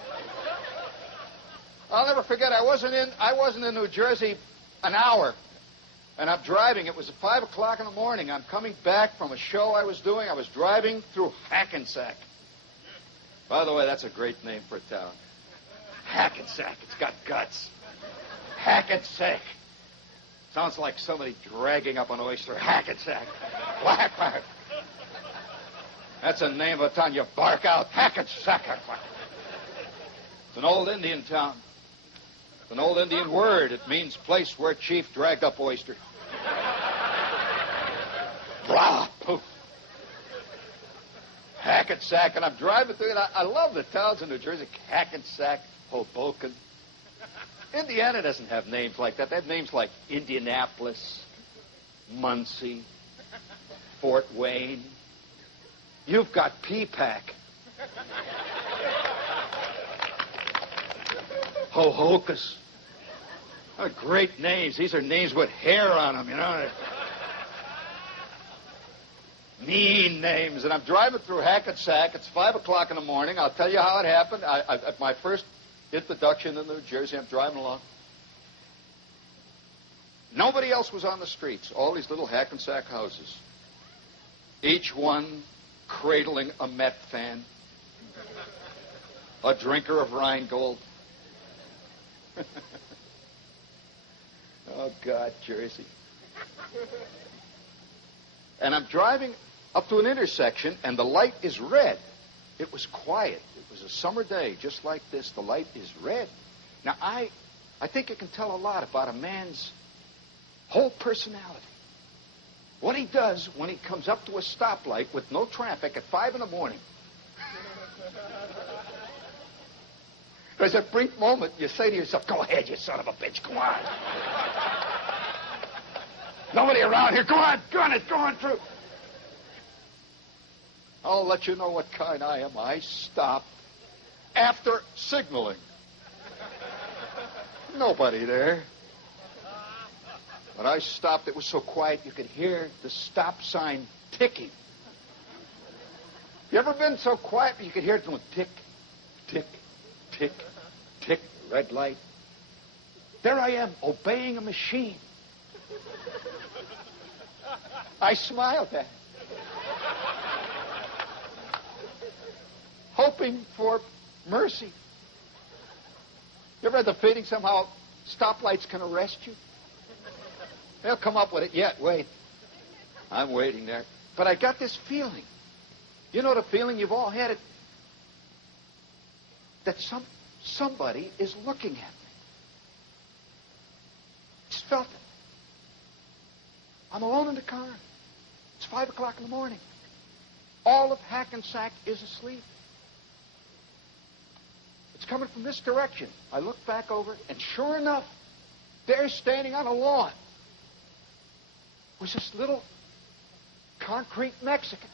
I'll never forget, I wasn't in New Jersey an hour. And I'm driving. It was 5 o'clock in the morning. I'm coming back from a show I was doing. I was driving through Hackensack. By the way, that's a great name for a town. Hackensack. It's got guts. Hackensack. Sounds like somebody dragging up an oyster. Hackensack. Whack, whack. That's a name of a town you bark out. Hackensack. It's an old Indian town. It's an old Indian word. It means place where chief dragged up oyster. Blah, poof. Hackensack, and I'm driving through it. I love the towns in New Jersey. Hackensack, Hoboken. Indiana doesn't have names like that. They have names like Indianapolis, Muncie, Fort Wayne. You've got P-Pack. Ho-Hocus. Oh, great names. These are names with hair on them, you know. Mean names. And I'm driving through Hackensack. It's 5 o'clock in the morning. I'll tell you how it happened. At my first introduction in New Jersey, I'm driving along. Nobody else was on the streets. All these little Hackensack houses. Each one cradling a Met fan. A drinker of Rheingold. Oh, God, Jersey. And I'm driving up to an intersection, and the light is red. It was quiet. It was a summer day, just like this. The light is red. Now, I think it can tell a lot about a man's whole personality. What he does when he comes up to a stoplight with no traffic at 5 in the morning. There's a brief moment you say to yourself, go ahead, you son of a bitch, go on. Nobody around here, go on, it's going through. I'll let you know what kind I am. I stopped after signaling. Nobody there. When I stopped, it was so quiet you could hear the stop sign ticking. You ever been so quiet you could hear it going tick, tick, tick, tick, red light? There I am, obeying a machine. I smiled at it. Hoping for mercy. You ever had the feeling somehow stoplights can arrest you? They'll come up with it yet. Wait. I'm waiting there. But I got this feeling. You know the feeling, you've all had it, that somebody is looking at me. Just felt it. I'm alone in the car. It's 5 o'clock in the morning. All of Hackensack is asleep. It's coming from this direction. I look back over, and sure enough, there standing on a lawn was this little concrete Mexican.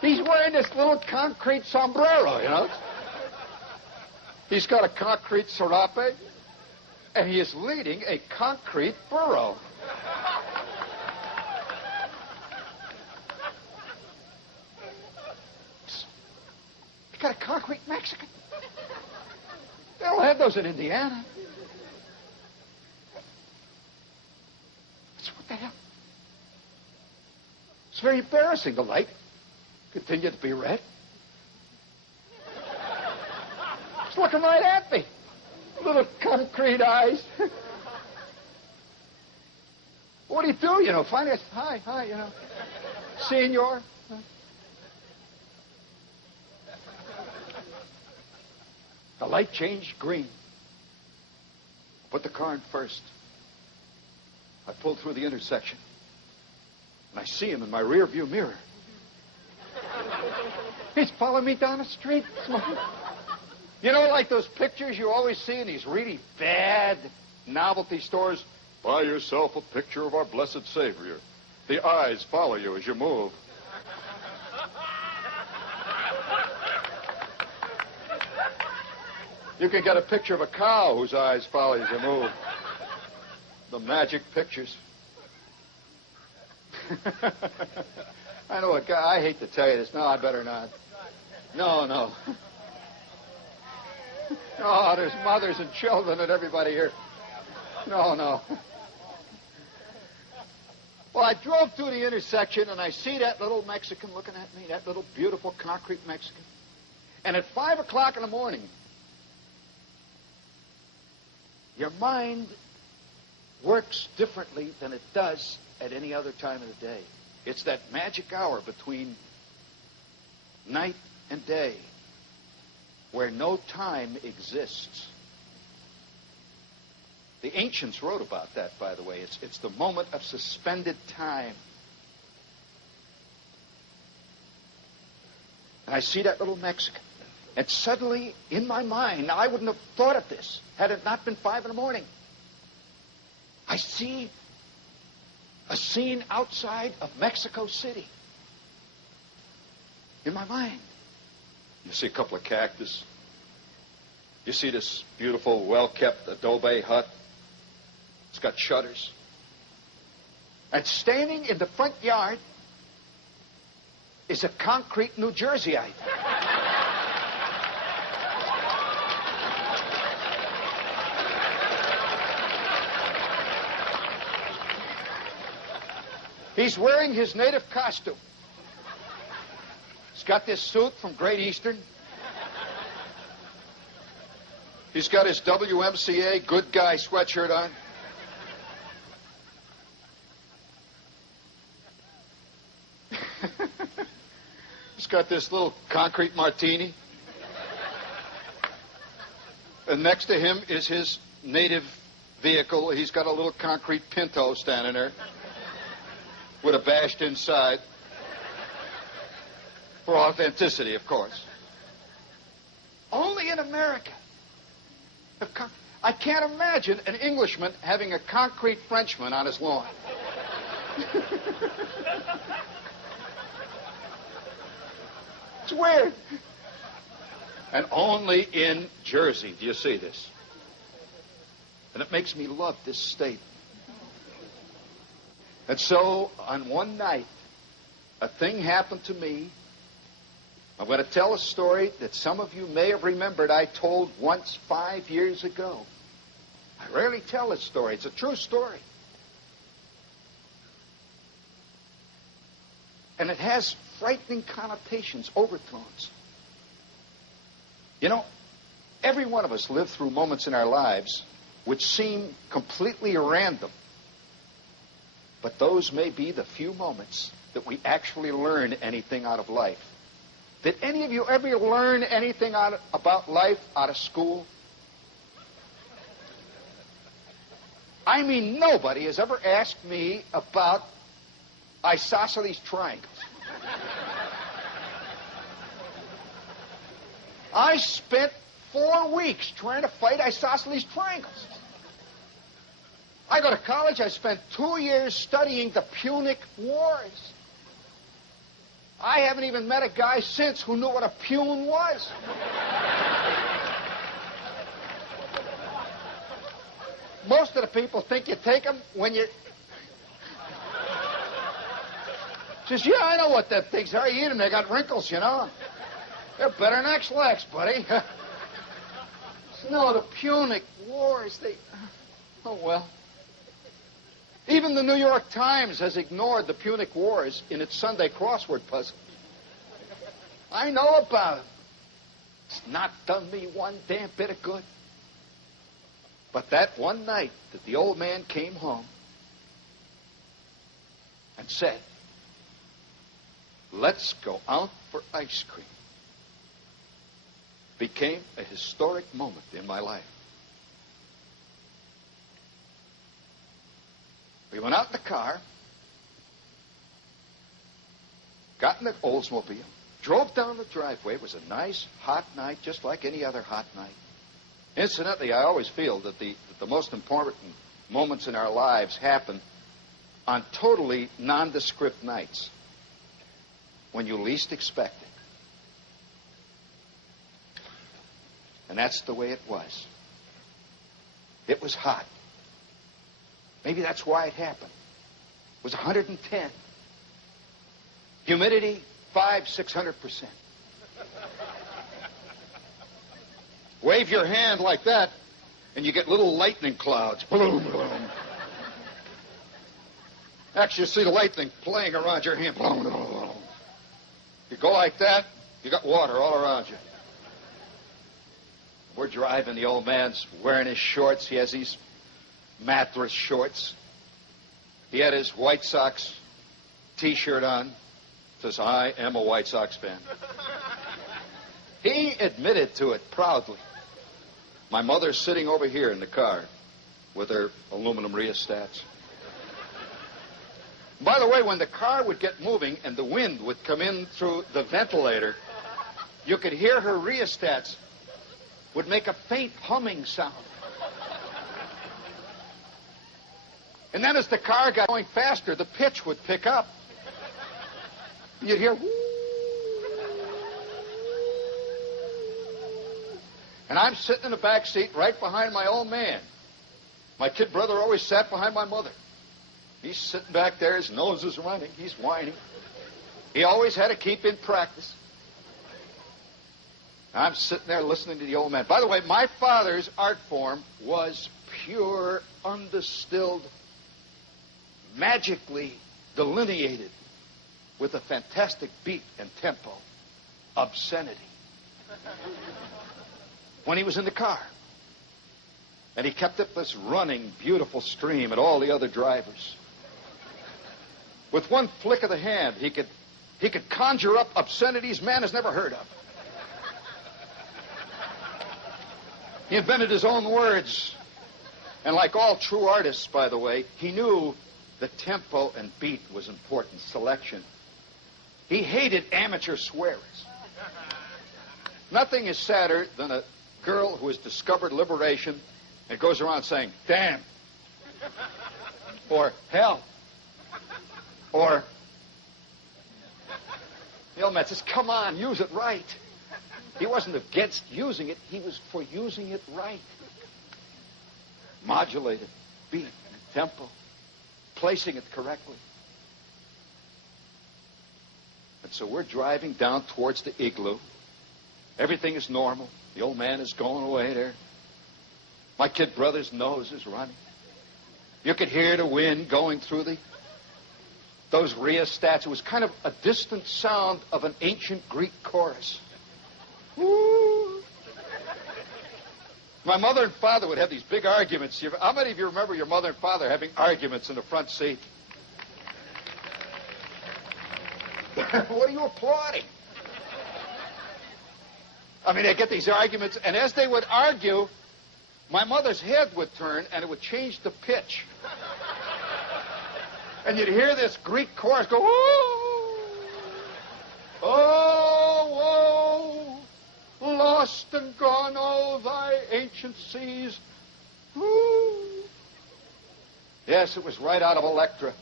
He's wearing this little concrete sombrero, you know. He's got a concrete serape, and he is leading a concrete burro. He's got a concrete Mexican. They don't have those in Indiana. What the hell? It's very embarrassing. The light continued to be red. It's looking right at me. Little concrete eyes. What do you do, you know? Finally, I said, hi, you know. Senor. The light changed green. Put the car in first. I pulled through the intersection. And I see him in my rear view mirror. He's following me down the street. You know, like those pictures you always see in these really bad novelty stores? Buy yourself a picture of our blessed Savior. The eyes follow you as you move. You can get a picture of a cow whose eyes follow you as you move. The magic pictures. I know a guy, I hate to tell you this. No, I better not. No. Oh, there's mothers and children and everybody here. No. Well, I drove through the intersection, and I see that little Mexican looking at me, that little beautiful concrete Mexican. And at 5 o'clock in the morning, your mind works differently than it does at any other time of the day. It's that magic hour between night and day where no time exists. The ancients wrote about that, by the way. It's the moment of suspended time. And I see that little Mexican. And suddenly, in my mind, now I wouldn't have thought of this had it not been 5 in the morning. I see a scene outside of Mexico City. In my mind. You see a couple of cactus. You see this beautiful, well-kept adobe hut. It's got shutters. And standing in the front yard is a concrete New Jerseyite. He's wearing his native costume. He's got this suit from Great Eastern. He's got his WMCA good guy sweatshirt on. He's got this little concrete martini. And next to him is his native vehicle. He's got a little concrete Pinto standing there with a bashed inside. For authenticity, of course. Only in America. I can't imagine an Englishman having a concrete Frenchman on his lawn. It's weird. And only in Jersey do you see this. And it makes me love this state. And so, on one night, a thing happened to me. I'm going to tell a story that some of you may have remembered I told once 5 years ago. I rarely tell this story. It's a true story. And it has frightening connotations, overtones. You know, every one of us live through moments in our lives which seem completely random. But those may be the few moments that we actually learn anything out of life. Did any of you ever learn anything about life out of school? I mean, nobody has ever asked me about isosceles triangles. I spent 4 weeks trying to fight isosceles triangles. I go to college, I spent 2 years studying the Punic Wars. I haven't even met a guy since who knew what a pun was. Most of the people think you take them when you... Says, yeah, I know what that things are. You eat them, they got wrinkles, you know. They're better than X-Lax, buddy. No, the Punic Wars, they... Oh, well. Even the New York Times has ignored the Punic Wars in its Sunday crossword puzzle. I know about it. It's not done me one damn bit of good. But that one night that the old man came home and said, let's go out for ice cream. became a historic moment in my life. We went out in the car, got in the Oldsmobile, drove down the driveway. It was a nice, hot night, just like any other hot night. Incidentally, I always feel that the most important moments in our lives happen on totally nondescript nights, when you least expect it. And that's the way it was. It was hot. Maybe that's why it happened. It was 110. Humidity, 500-600%. Wave your hand like that, and you get little lightning clouds. Bloom, bloom. Actually, you see the lightning playing around your hand. Bloom, bloom, bloom. You go like that, you got water all around you. We're driving. The old man's wearing his shorts. He has these mattress shorts. He had his White Sox T-shirt on. Says, I am a White Sox fan. He admitted to it proudly. My mother's sitting over here in the car with her aluminum rheostats. By the way, when the car would get moving and the wind would come in through the ventilator, you could hear her rheostats would make a faint humming sound. And then as the car got going faster, the pitch would pick up. You'd hear, whoo. And I'm sitting in the back seat right behind my old man. My kid brother always sat behind my mother. He's sitting back there, his nose is running, he's whining. He always had to keep in practice. I'm sitting there listening to the old man. By the way, my father's art form was pure, undistilled, magically delineated with a fantastic beat and tempo, obscenity. When he was in the car. And he kept up this running, beautiful stream at all the other drivers. With one flick of the hand, he could conjure up obscenities man has never heard of. He invented his own words. And like all true artists, by the way, he knew the tempo and beat was important, selection. He hated amateur swearers. Nothing is sadder than a girl who has discovered liberation and goes around saying, damn, or hell, or the old man says, come on, use it right. He wasn't against using it, he was for using it right. Modulated, beat, and tempo, placing it correctly. And so we're driving down towards the Igloo. Everything is normal. The old man is going away there. My kid brother's nose is running. You could hear the wind going through those rheostats. It was kind of a distant sound of an ancient Greek chorus. Woo! My mother and father would have these big arguments. How many of you remember your mother and father having arguments in the front seat? What are you applauding? I mean, they get these arguments, and as they would argue, my mother's head would turn, and it would change the pitch. And you'd hear this Greek chorus go, oh, oh, oh, lost and gone, oh, thy ancient seas. Ooh. Yes, it was right out of Electra.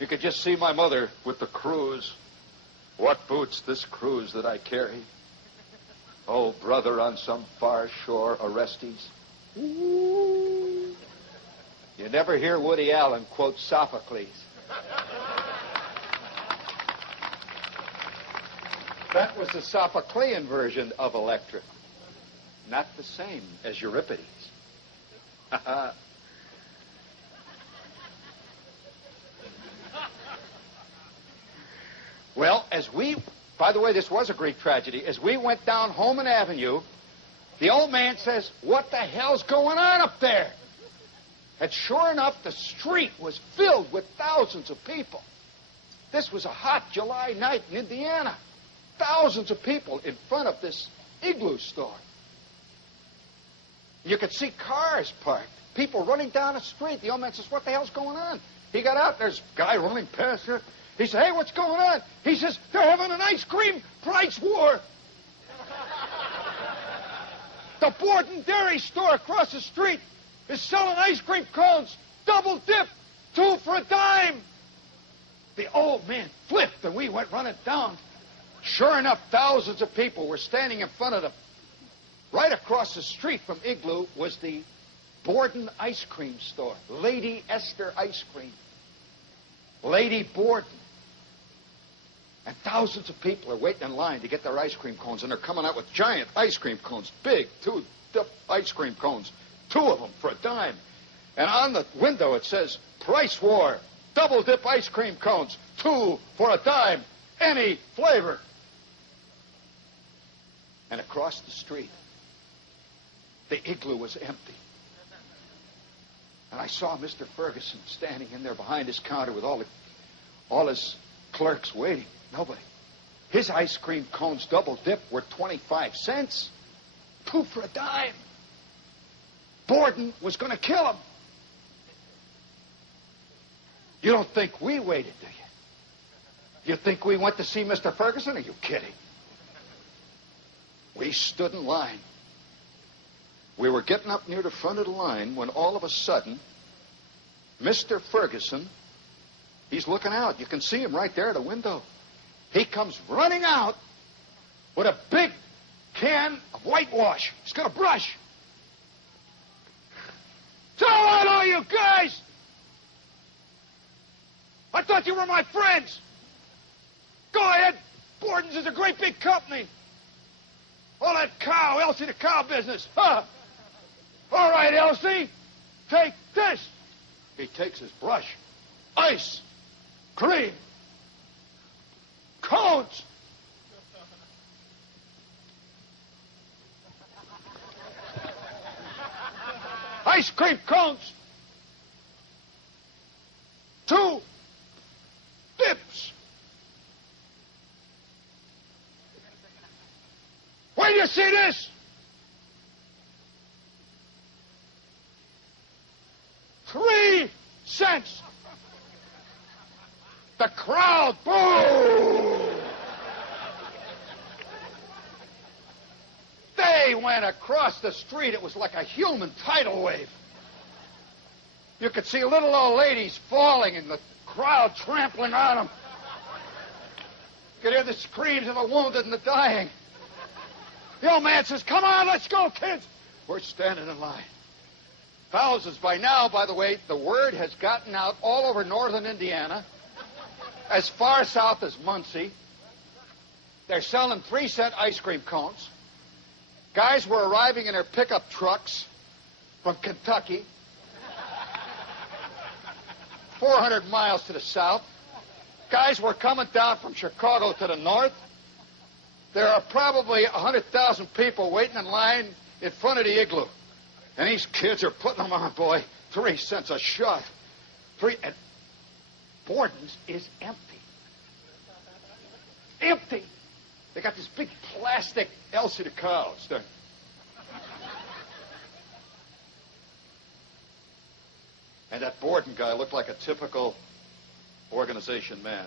You could just see my mother with the cruise. What boots this cruise that I carry? Oh, brother, on some far shore, Orestes. Ooh. You never hear Woody Allen quote Sophocles. That was the Sophoclean version of Electra. Not the same as Euripides. Well, by the way, this was a Greek tragedy. As we went down Holman Avenue, the old man says, what the hell's going on up there? And sure enough, the street was filled with thousands of people. This was a hot July night in Indiana. Thousands of people in front of this Igloo store. You could see cars parked, people running down the street. The old man says, what the hell's going on? He got out, there's a guy running past her. He said, hey, what's going on? He says, they're having an ice cream price war. The Borden Dairy store across the street is selling ice cream cones, double dip, 2 for a dime. The old man flipped, and we went running down. Sure enough, thousands of people were standing in front of the... Right across the street from Igloo was the Borden ice cream store. Lady Esther Ice Cream. Lady Borden. And thousands of people are waiting in line to get their ice cream cones, and they're coming out with giant ice cream cones, big 2-dip ice cream cones, 2 of them for a dime. And on the window it says, price war, double dip ice cream cones, 2 for a dime, any flavor. And across the street, the Igloo was empty. And I saw Mr. Ferguson standing in there behind his counter with all his clerks waiting. Nobody. His ice cream cones double dip were 25 cents. 2 for a dime. Borden was going to kill him. You don't think we waited, do you? You think we went to see Mr. Ferguson? Are you kidding? We stood in line. We were getting up near the front of the line when all of a sudden, Mr. Ferguson, he's looking out. You can see him right there at the window. He comes running out with a big can of whitewash. He's got a brush. So what are you guys? I thought you were my friends. Go ahead. Borden's is a great big company. All that cow, Elsie the cow business. Huh? All right, Elsie, take this. He takes his brush. Ice. Cream. Cones. Ice cream cones. 2 dips. Where do you see this? 3 cents. The crowd, boo! They went across the street. It was like a human tidal wave. You could see little old ladies falling and the crowd trampling on them. You could hear the screams of the wounded and the dying. The old man says, come on, let's go, kids. We're standing in line. Thousands by now, by the way, the word has gotten out all over northern Indiana, as far south as Muncie. They're selling 3-cent ice cream cones. Guys were arriving in their pickup trucks from Kentucky, 400 miles to the south. Guys were coming down from Chicago to the north. There are probably 100,000 people waiting in line in front of the Igloo. And these kids are putting them on, boy. 3 cents a shot. And Borden's is empty. Empty. They got this big plastic Elsie the cow. And that Borden guy looked like a typical organization man.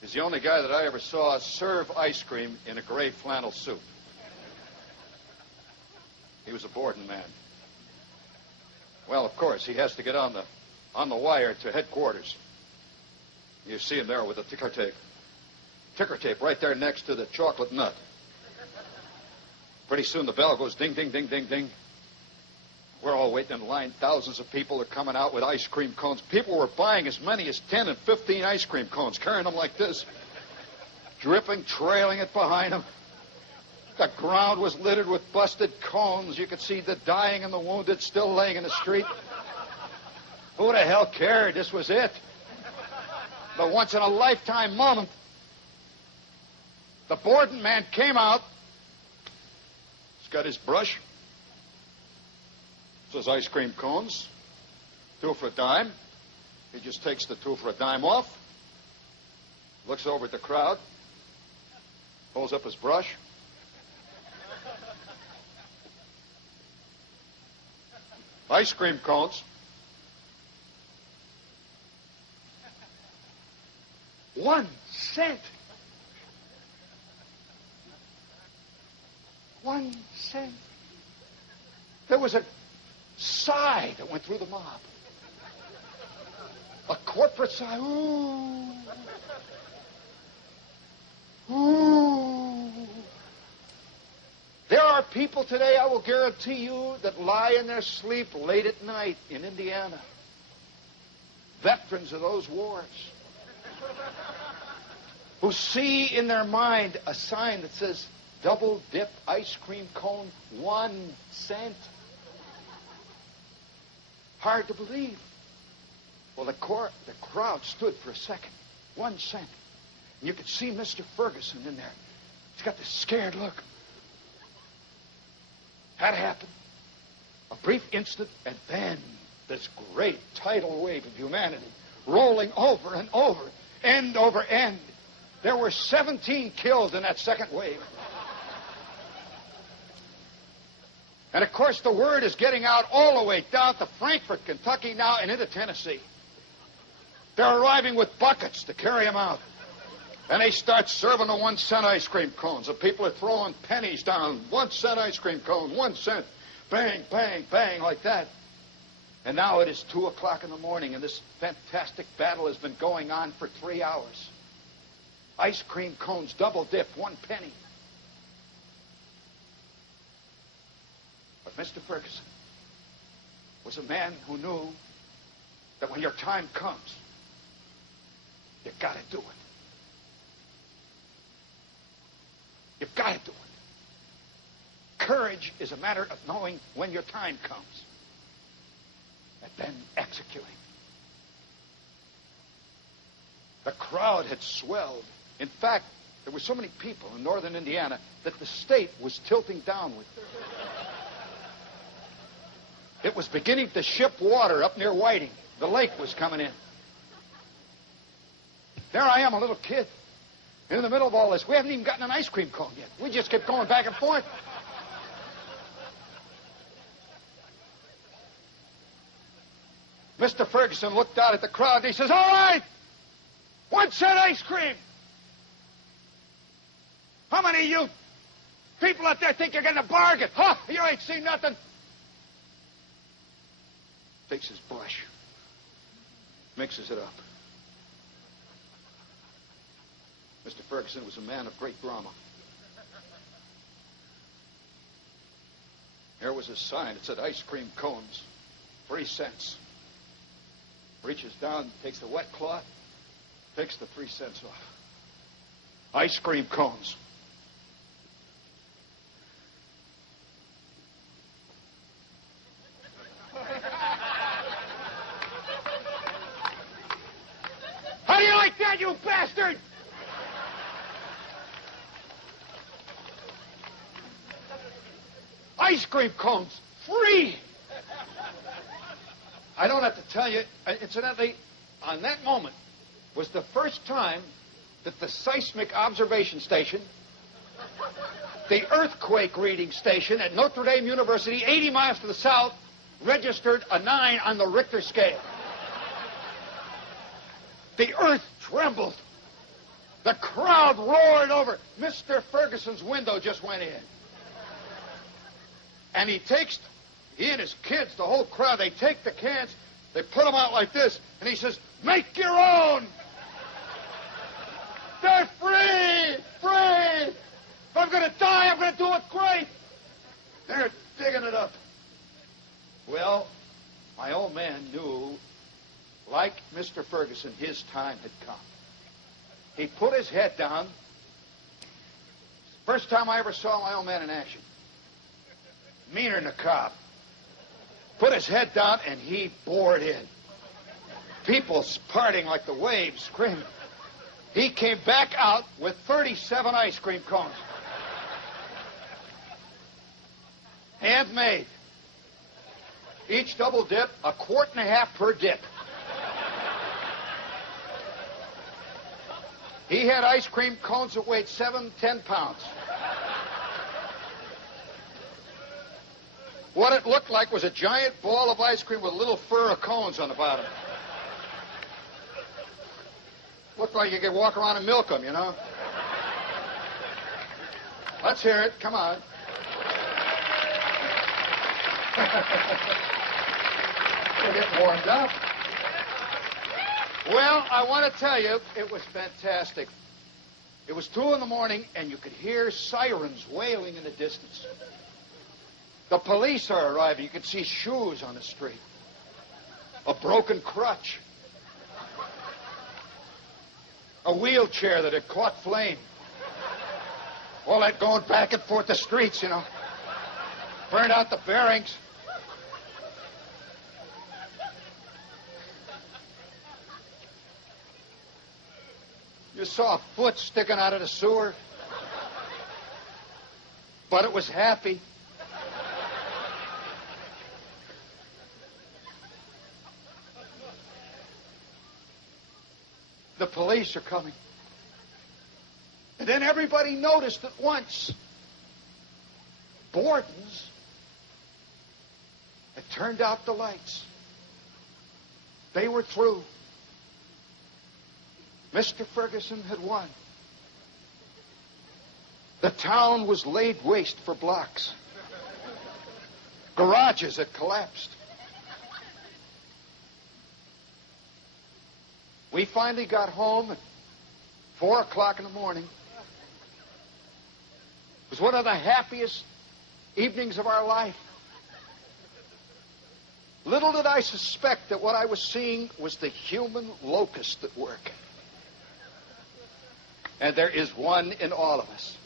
He's the only guy that I ever saw serve ice cream in a gray flannel suit. He was a Borden man. Well, of course, he has to get on the wire to headquarters. You see him there with the ticker tape. Ticker tape right there next to the chocolate nut. Pretty soon the bell goes ding, ding, ding, ding, ding. We're all waiting in line. Thousands of people are coming out with ice cream cones. People were buying as many as 10 and 15 ice cream cones, carrying them like this, dripping, trailing it behind them. The ground was littered with busted cones. You could see the dying and the wounded still laying in the street. Who the hell cared? This was it. The once-in-a-lifetime moment. The Borden man came out. He's got his brush. Says ice cream cones, 2 for a dime. He just takes the 2 for a dime off, looks over at the crowd, pulls up his brush, Ice cream cones. 1 cent. 1 cent. There was a sigh that went through the mob. A corporate sigh. Ooh. Ooh. There are people today, I will guarantee you, that lie in their sleep late at night in Indiana. Veterans of those wars. Who see in their mind a sign that says, double dip ice cream cone, 1 cent. Hard to believe. Well, the crowd stood for a second. 1 cent. And you could see Mr. Ferguson in there. He's got this scared look. That happened. A brief instant, and then this great tidal wave of humanity rolling over and over, end over end. There were 17 killed in that second wave. And, of course, the word is getting out all the way down to Frankfort, Kentucky now, and into Tennessee. They're arriving with buckets to carry them out. And they start serving the 1 cent ice cream cones. The people are throwing pennies down. 1 cent ice cream cone, 1 cent. Bang, bang, bang, like that. And now it is 2 o'clock in the morning, and this fantastic battle has been going on for 3 hours. Ice cream cones, double dip, 1 penny. But Mr. Ferguson was a man who knew that when your time comes, you've got to do it. You've got to do it. Courage is a matter of knowing when your time comes and then executing. The crowd had swelled. In fact, there were so many people in northern Indiana that the state was tilting downward. It was beginning to ship water up near Whiting. The lake was coming in. There I am, a little kid, in the middle of all this. We haven't even gotten an ice cream cone yet. We just kept going back and forth. Mr. Ferguson looked out at the crowd and he says, all right, 1 cent ice cream. How many of you people out there think you're getting a bargain? Huh? You ain't seen nothing. Takes his brush, mixes it up. Mr. Ferguson was a man of great drama. There was a sign that said ice cream cones, 3 cents. Reaches down, takes the wet cloth, takes the 3 cents off. Ice cream cones. How do you like that, you bastard? Ice cream cones, free. I don't have to tell you, incidentally, on that moment was the first time that the seismic observation station, the earthquake reading station at Notre Dame University, 80 miles to the south, registered a 9 on the Richter scale. The earth trembled. The crowd roared over. Mr. Ferguson's window just went in. And he and his kids, the whole crowd, they take the cans, they put them out like this, and he says, make your own. They're free, free. If I'm going to die, I'm going to do it great. They're digging it up. Well, my old man knew, like Mr. Ferguson, his time had come. He put his head down. First time I ever saw my old man in action. Meaner than a cop. Put his head down, and he bored in. People parting like the waves, screaming. He came back out with 37 ice cream cones. Handmade. Each double dip, $1.5 quarts per dip. He had ice cream cones that weighed 7, 10 pounds. What it looked like was a giant ball of ice cream with little fur cones on the bottom. Looked like you could walk around and milk them, you know. Let's hear it. Come on. We're getting warmed up. Well, I want to tell you, it was fantastic. It was 2 in the morning, and you could hear sirens wailing in the distance. The police are arriving. You could see shoes on the street. A broken crutch. A wheelchair that had caught flame. All that going back and forth the streets, you know. Burned out the bearings. You saw a foot sticking out of the sewer. But it was happy. The police are coming. And then everybody noticed at once. Borden's had turned out the lights. They were through. Mr. Ferguson had won. The town was laid waste for blocks. Garages had collapsed. We finally got home at 4 o'clock in the morning. It was one of the happiest evenings of our life. Little did I suspect that what I was seeing was the human locust at work. And there is one in all of us.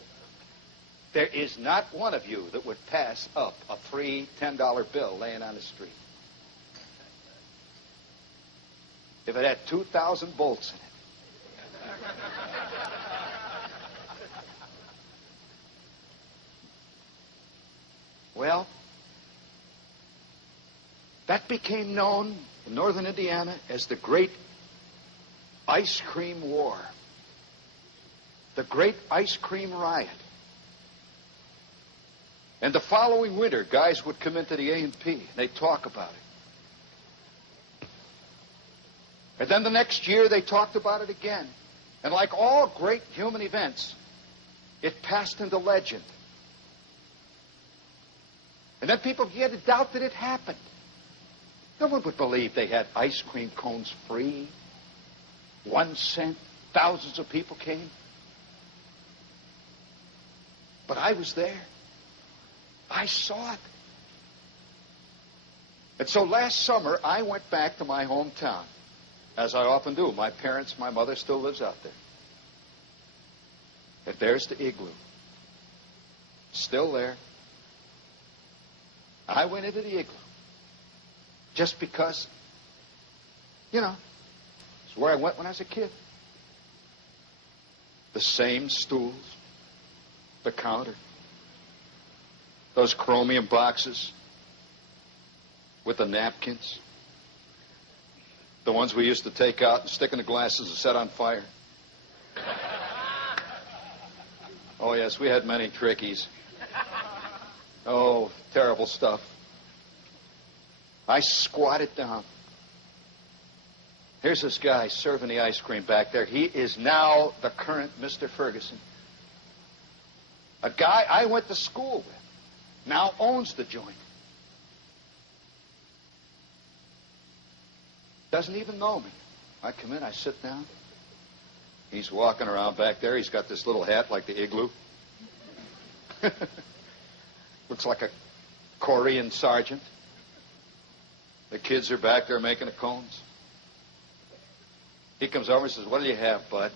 There is not one of you that would pass up a free $10 bill laying on the street. If it had 2,000 bolts in it. Well, that became known in northern Indiana as the Great Ice Cream War. The Great Ice Cream Riot. And the following winter, guys would come into the A&P and they'd talk about it. And then the next year, they talked about it again. And like all great human events, it passed into legend. And then people began to doubt that it happened. No one would believe they had ice cream cones free. 1 cent. Thousands of people came. But I was there. I saw it. And so last summer, I went back to my hometown. As I often do. My mother still lives out there. And there's the Igloo. Still there. I went into the Igloo. Just because, you know, it's where I went when I was a kid. The same stools. The counter. Those chromium boxes. With the napkins. The ones we used to take out and stick in the glasses and set on fire. Oh, yes, we had many trickies. Oh, terrible stuff. I squatted down. Here's this guy serving the ice cream back there. He is now the current Mr. Ferguson. A guy I went to school with. Now owns the joint. Doesn't even know me. I come in, I sit down. He's walking around back there. He's got this little hat like the Igloo. Looks like a Korean sergeant. The kids are back there making the cones. He comes over and says, "What do you have, bud?"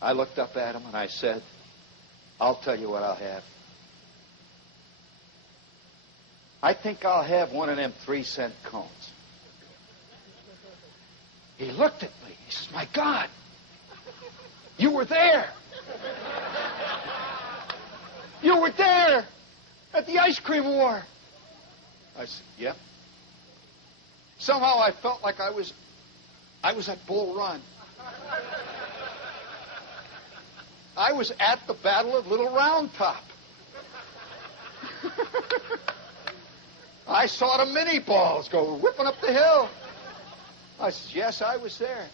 I looked up at him and I said, "I'll tell you what I'll have. I think I'll have one of them 3-cent cones." He looked at me. He says, "My God, you were there. You were there at the ice cream war." I said, "Yep." Somehow I felt like I was at Bull Run. I was at the Battle of Little Round Top. I saw the mini balls go whipping up the hill. I says, yes, I was there.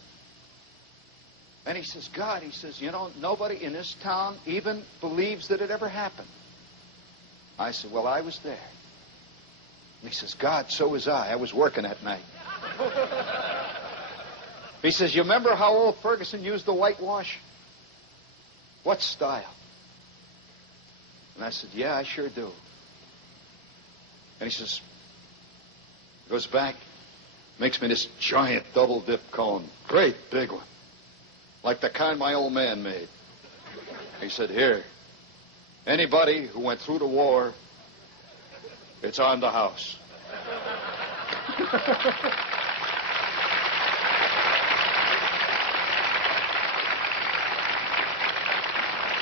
And he says, God, he says, you know, nobody in this town even believes that it ever happened. I said, well, I was there. And he says, God, so was I. I was working that night. He says, you remember how old Ferguson used the whitewash? What style? And I said, yeah, I sure do. And he says, goes back, makes me this giant double dip cone. Great big one. Like the kind my old man made. He said, here, anybody who went through the war, it's on the house.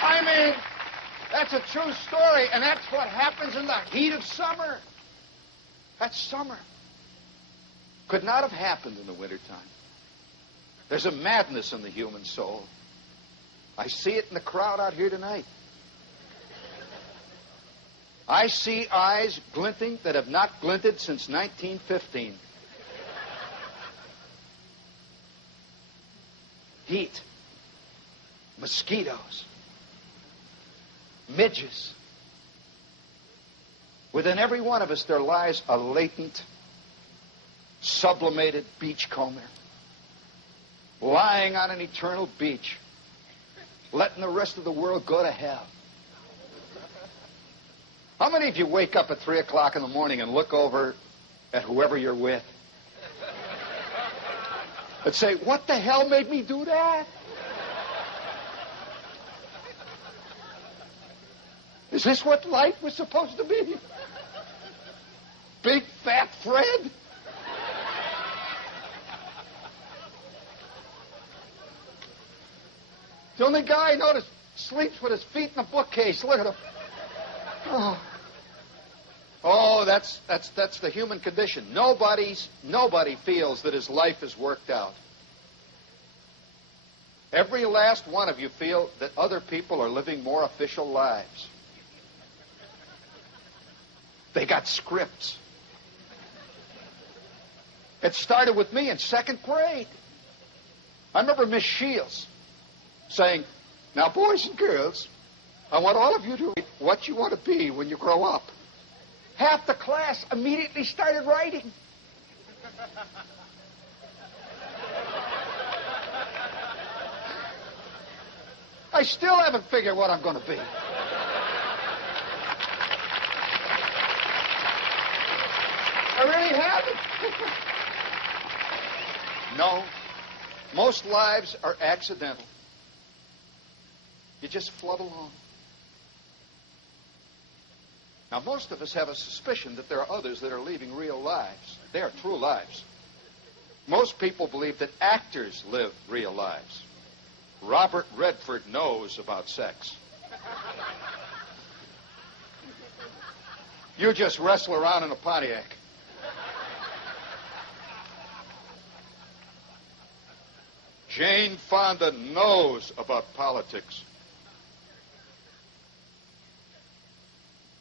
I mean, that's a true story, and that's what happens in the heat of summer. That's summer. Could not have happened in the wintertime. There's a madness in the human soul. I see it in the crowd out here tonight. I see eyes glinting that have not glinted since 1915. Heat. Mosquitoes. Midges. Within every one of us there lies a latent, sublimated beachcomber, lying on an eternal beach, letting the rest of the world go to hell. How many of you wake up at 3 o'clock in the morning and look over at whoever you're with and say, what the hell made me do that? Is this what life was supposed to be? Big fat Fred? The only guy I noticed sleeps with his feet in a bookcase. Look at him. Oh, that's the human condition. Nobody feels that his life is worked out. Every last one of you feel that other people are living more official lives. They got scripts. It started with me in second grade. I remember Miss Shields saying, now, boys and girls, I want all of you to write what you want to be when you grow up. Half the class immediately started writing. I still haven't figured what I'm going to be. I really haven't. No, most lives are accidental. You just float along. Now, most of us have a suspicion that there are others that are leading real lives. They are true lives. Most people believe that actors live real lives. Robert Redford knows about sex. You just wrestle around in a Pontiac. Jane Fonda knows about politics.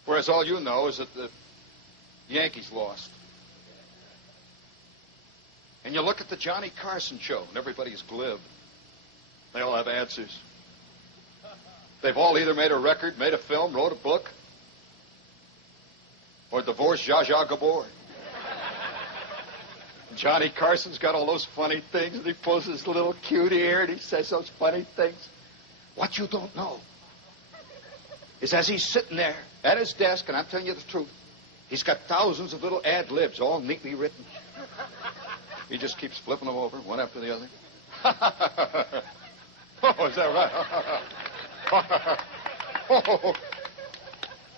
Whereas all you know is that the Yankees lost. And you look at the Johnny Carson show, and everybody's glib. They all have answers. They've all either made a record, made a film, wrote a book, or divorced Zsa Zsa Gabor. Johnny Carson's got all those funny things, and he pulls his little cute ear, and he says those funny things. What you don't know is as he's sitting there at his desk, and I'm telling you the truth, he's got thousands of little ad-libs all neatly written. He just keeps flipping them over, one after the other. Oh, is that right? Oh.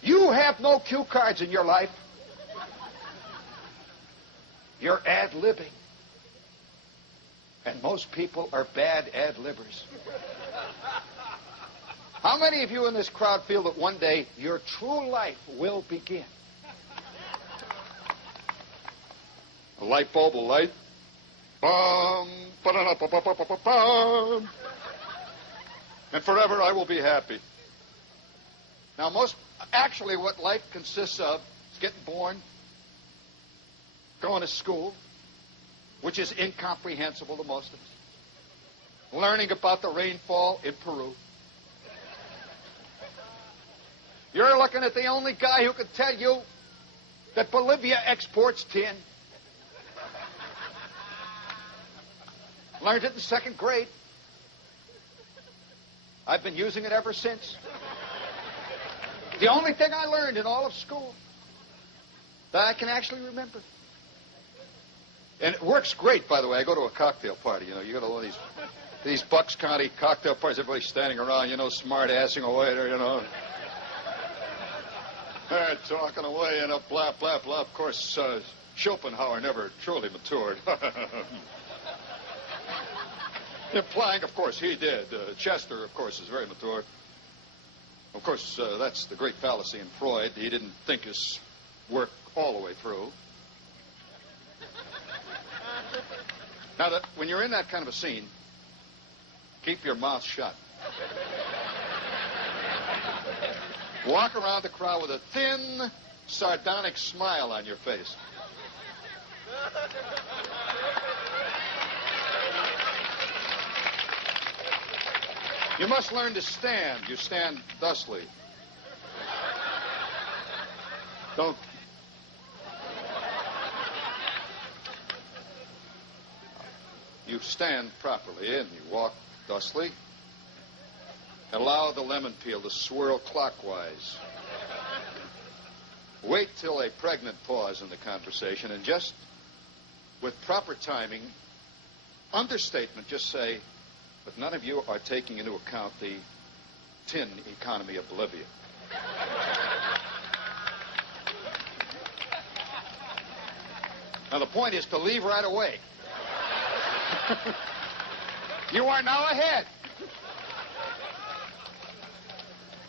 You have no cue cards in your life. You're ad-libbing. And most people are bad ad-libbers. How many of you in this crowd feel that one day your true life will begin? A light bulb will light. Bum, ba-da-da-ba-ba-ba-ba-bum. And forever I will be happy. Now, actually what life consists of is getting born, going to school, which is incomprehensible to most of us, learning about the rainfall in Peru. You're looking at the only guy who could tell you that Bolivia exports tin. Learned it in second grade. I've been using it ever since. The only thing I learned in all of school that I can actually remember. And it works great, by the way. I go to a cocktail party. You go to one of these Bucks County cocktail parties. Everybody's standing around, smart-assing away there, They're talking away, blah, blah, blah. Of course, Schopenhauer never truly matured. Implying, of course, he did. Chester, of course, is very mature. Of course, that's the great fallacy in Freud. He didn't think his work all the way through. Now, when you're in that kind of a scene, keep your mouth shut. Walk around the crowd with a thin, sardonic smile on your face. You must learn to stand. You stand thusly. Don't. You stand properly and you walk thusly. Allow the lemon peel to swirl clockwise. Wait till a pregnant pause in the conversation and just, with proper timing, understatement, just say, but none of you are taking into account the tin economy of Bolivia. Now, the point is to leave right away. You are now ahead.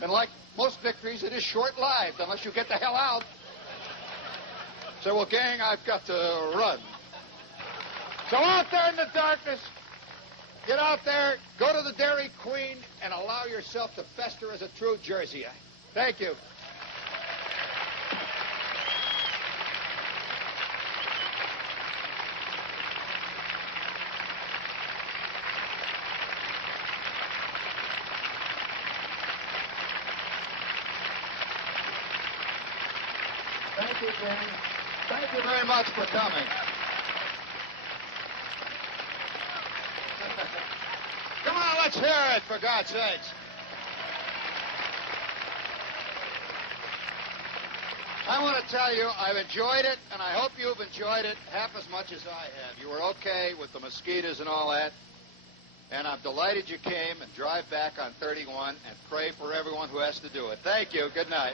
And like most victories, it is short-lived unless you get the hell out. Say, well, gang, I've got to run. So out there in the darkness, get out there, go to the Dairy Queen, and allow yourself to fester as a true Jerseyite. Thank you. Thank you, Jane. Thank you very much for coming. Come on, let's hear it, for God's sakes. I want to tell you, I've enjoyed it, and I hope you've enjoyed it half as much as I have. You were okay with the mosquitoes and all that, and I'm delighted you came, and drive back on 31 and pray for everyone who has to do it. Thank you. Good night.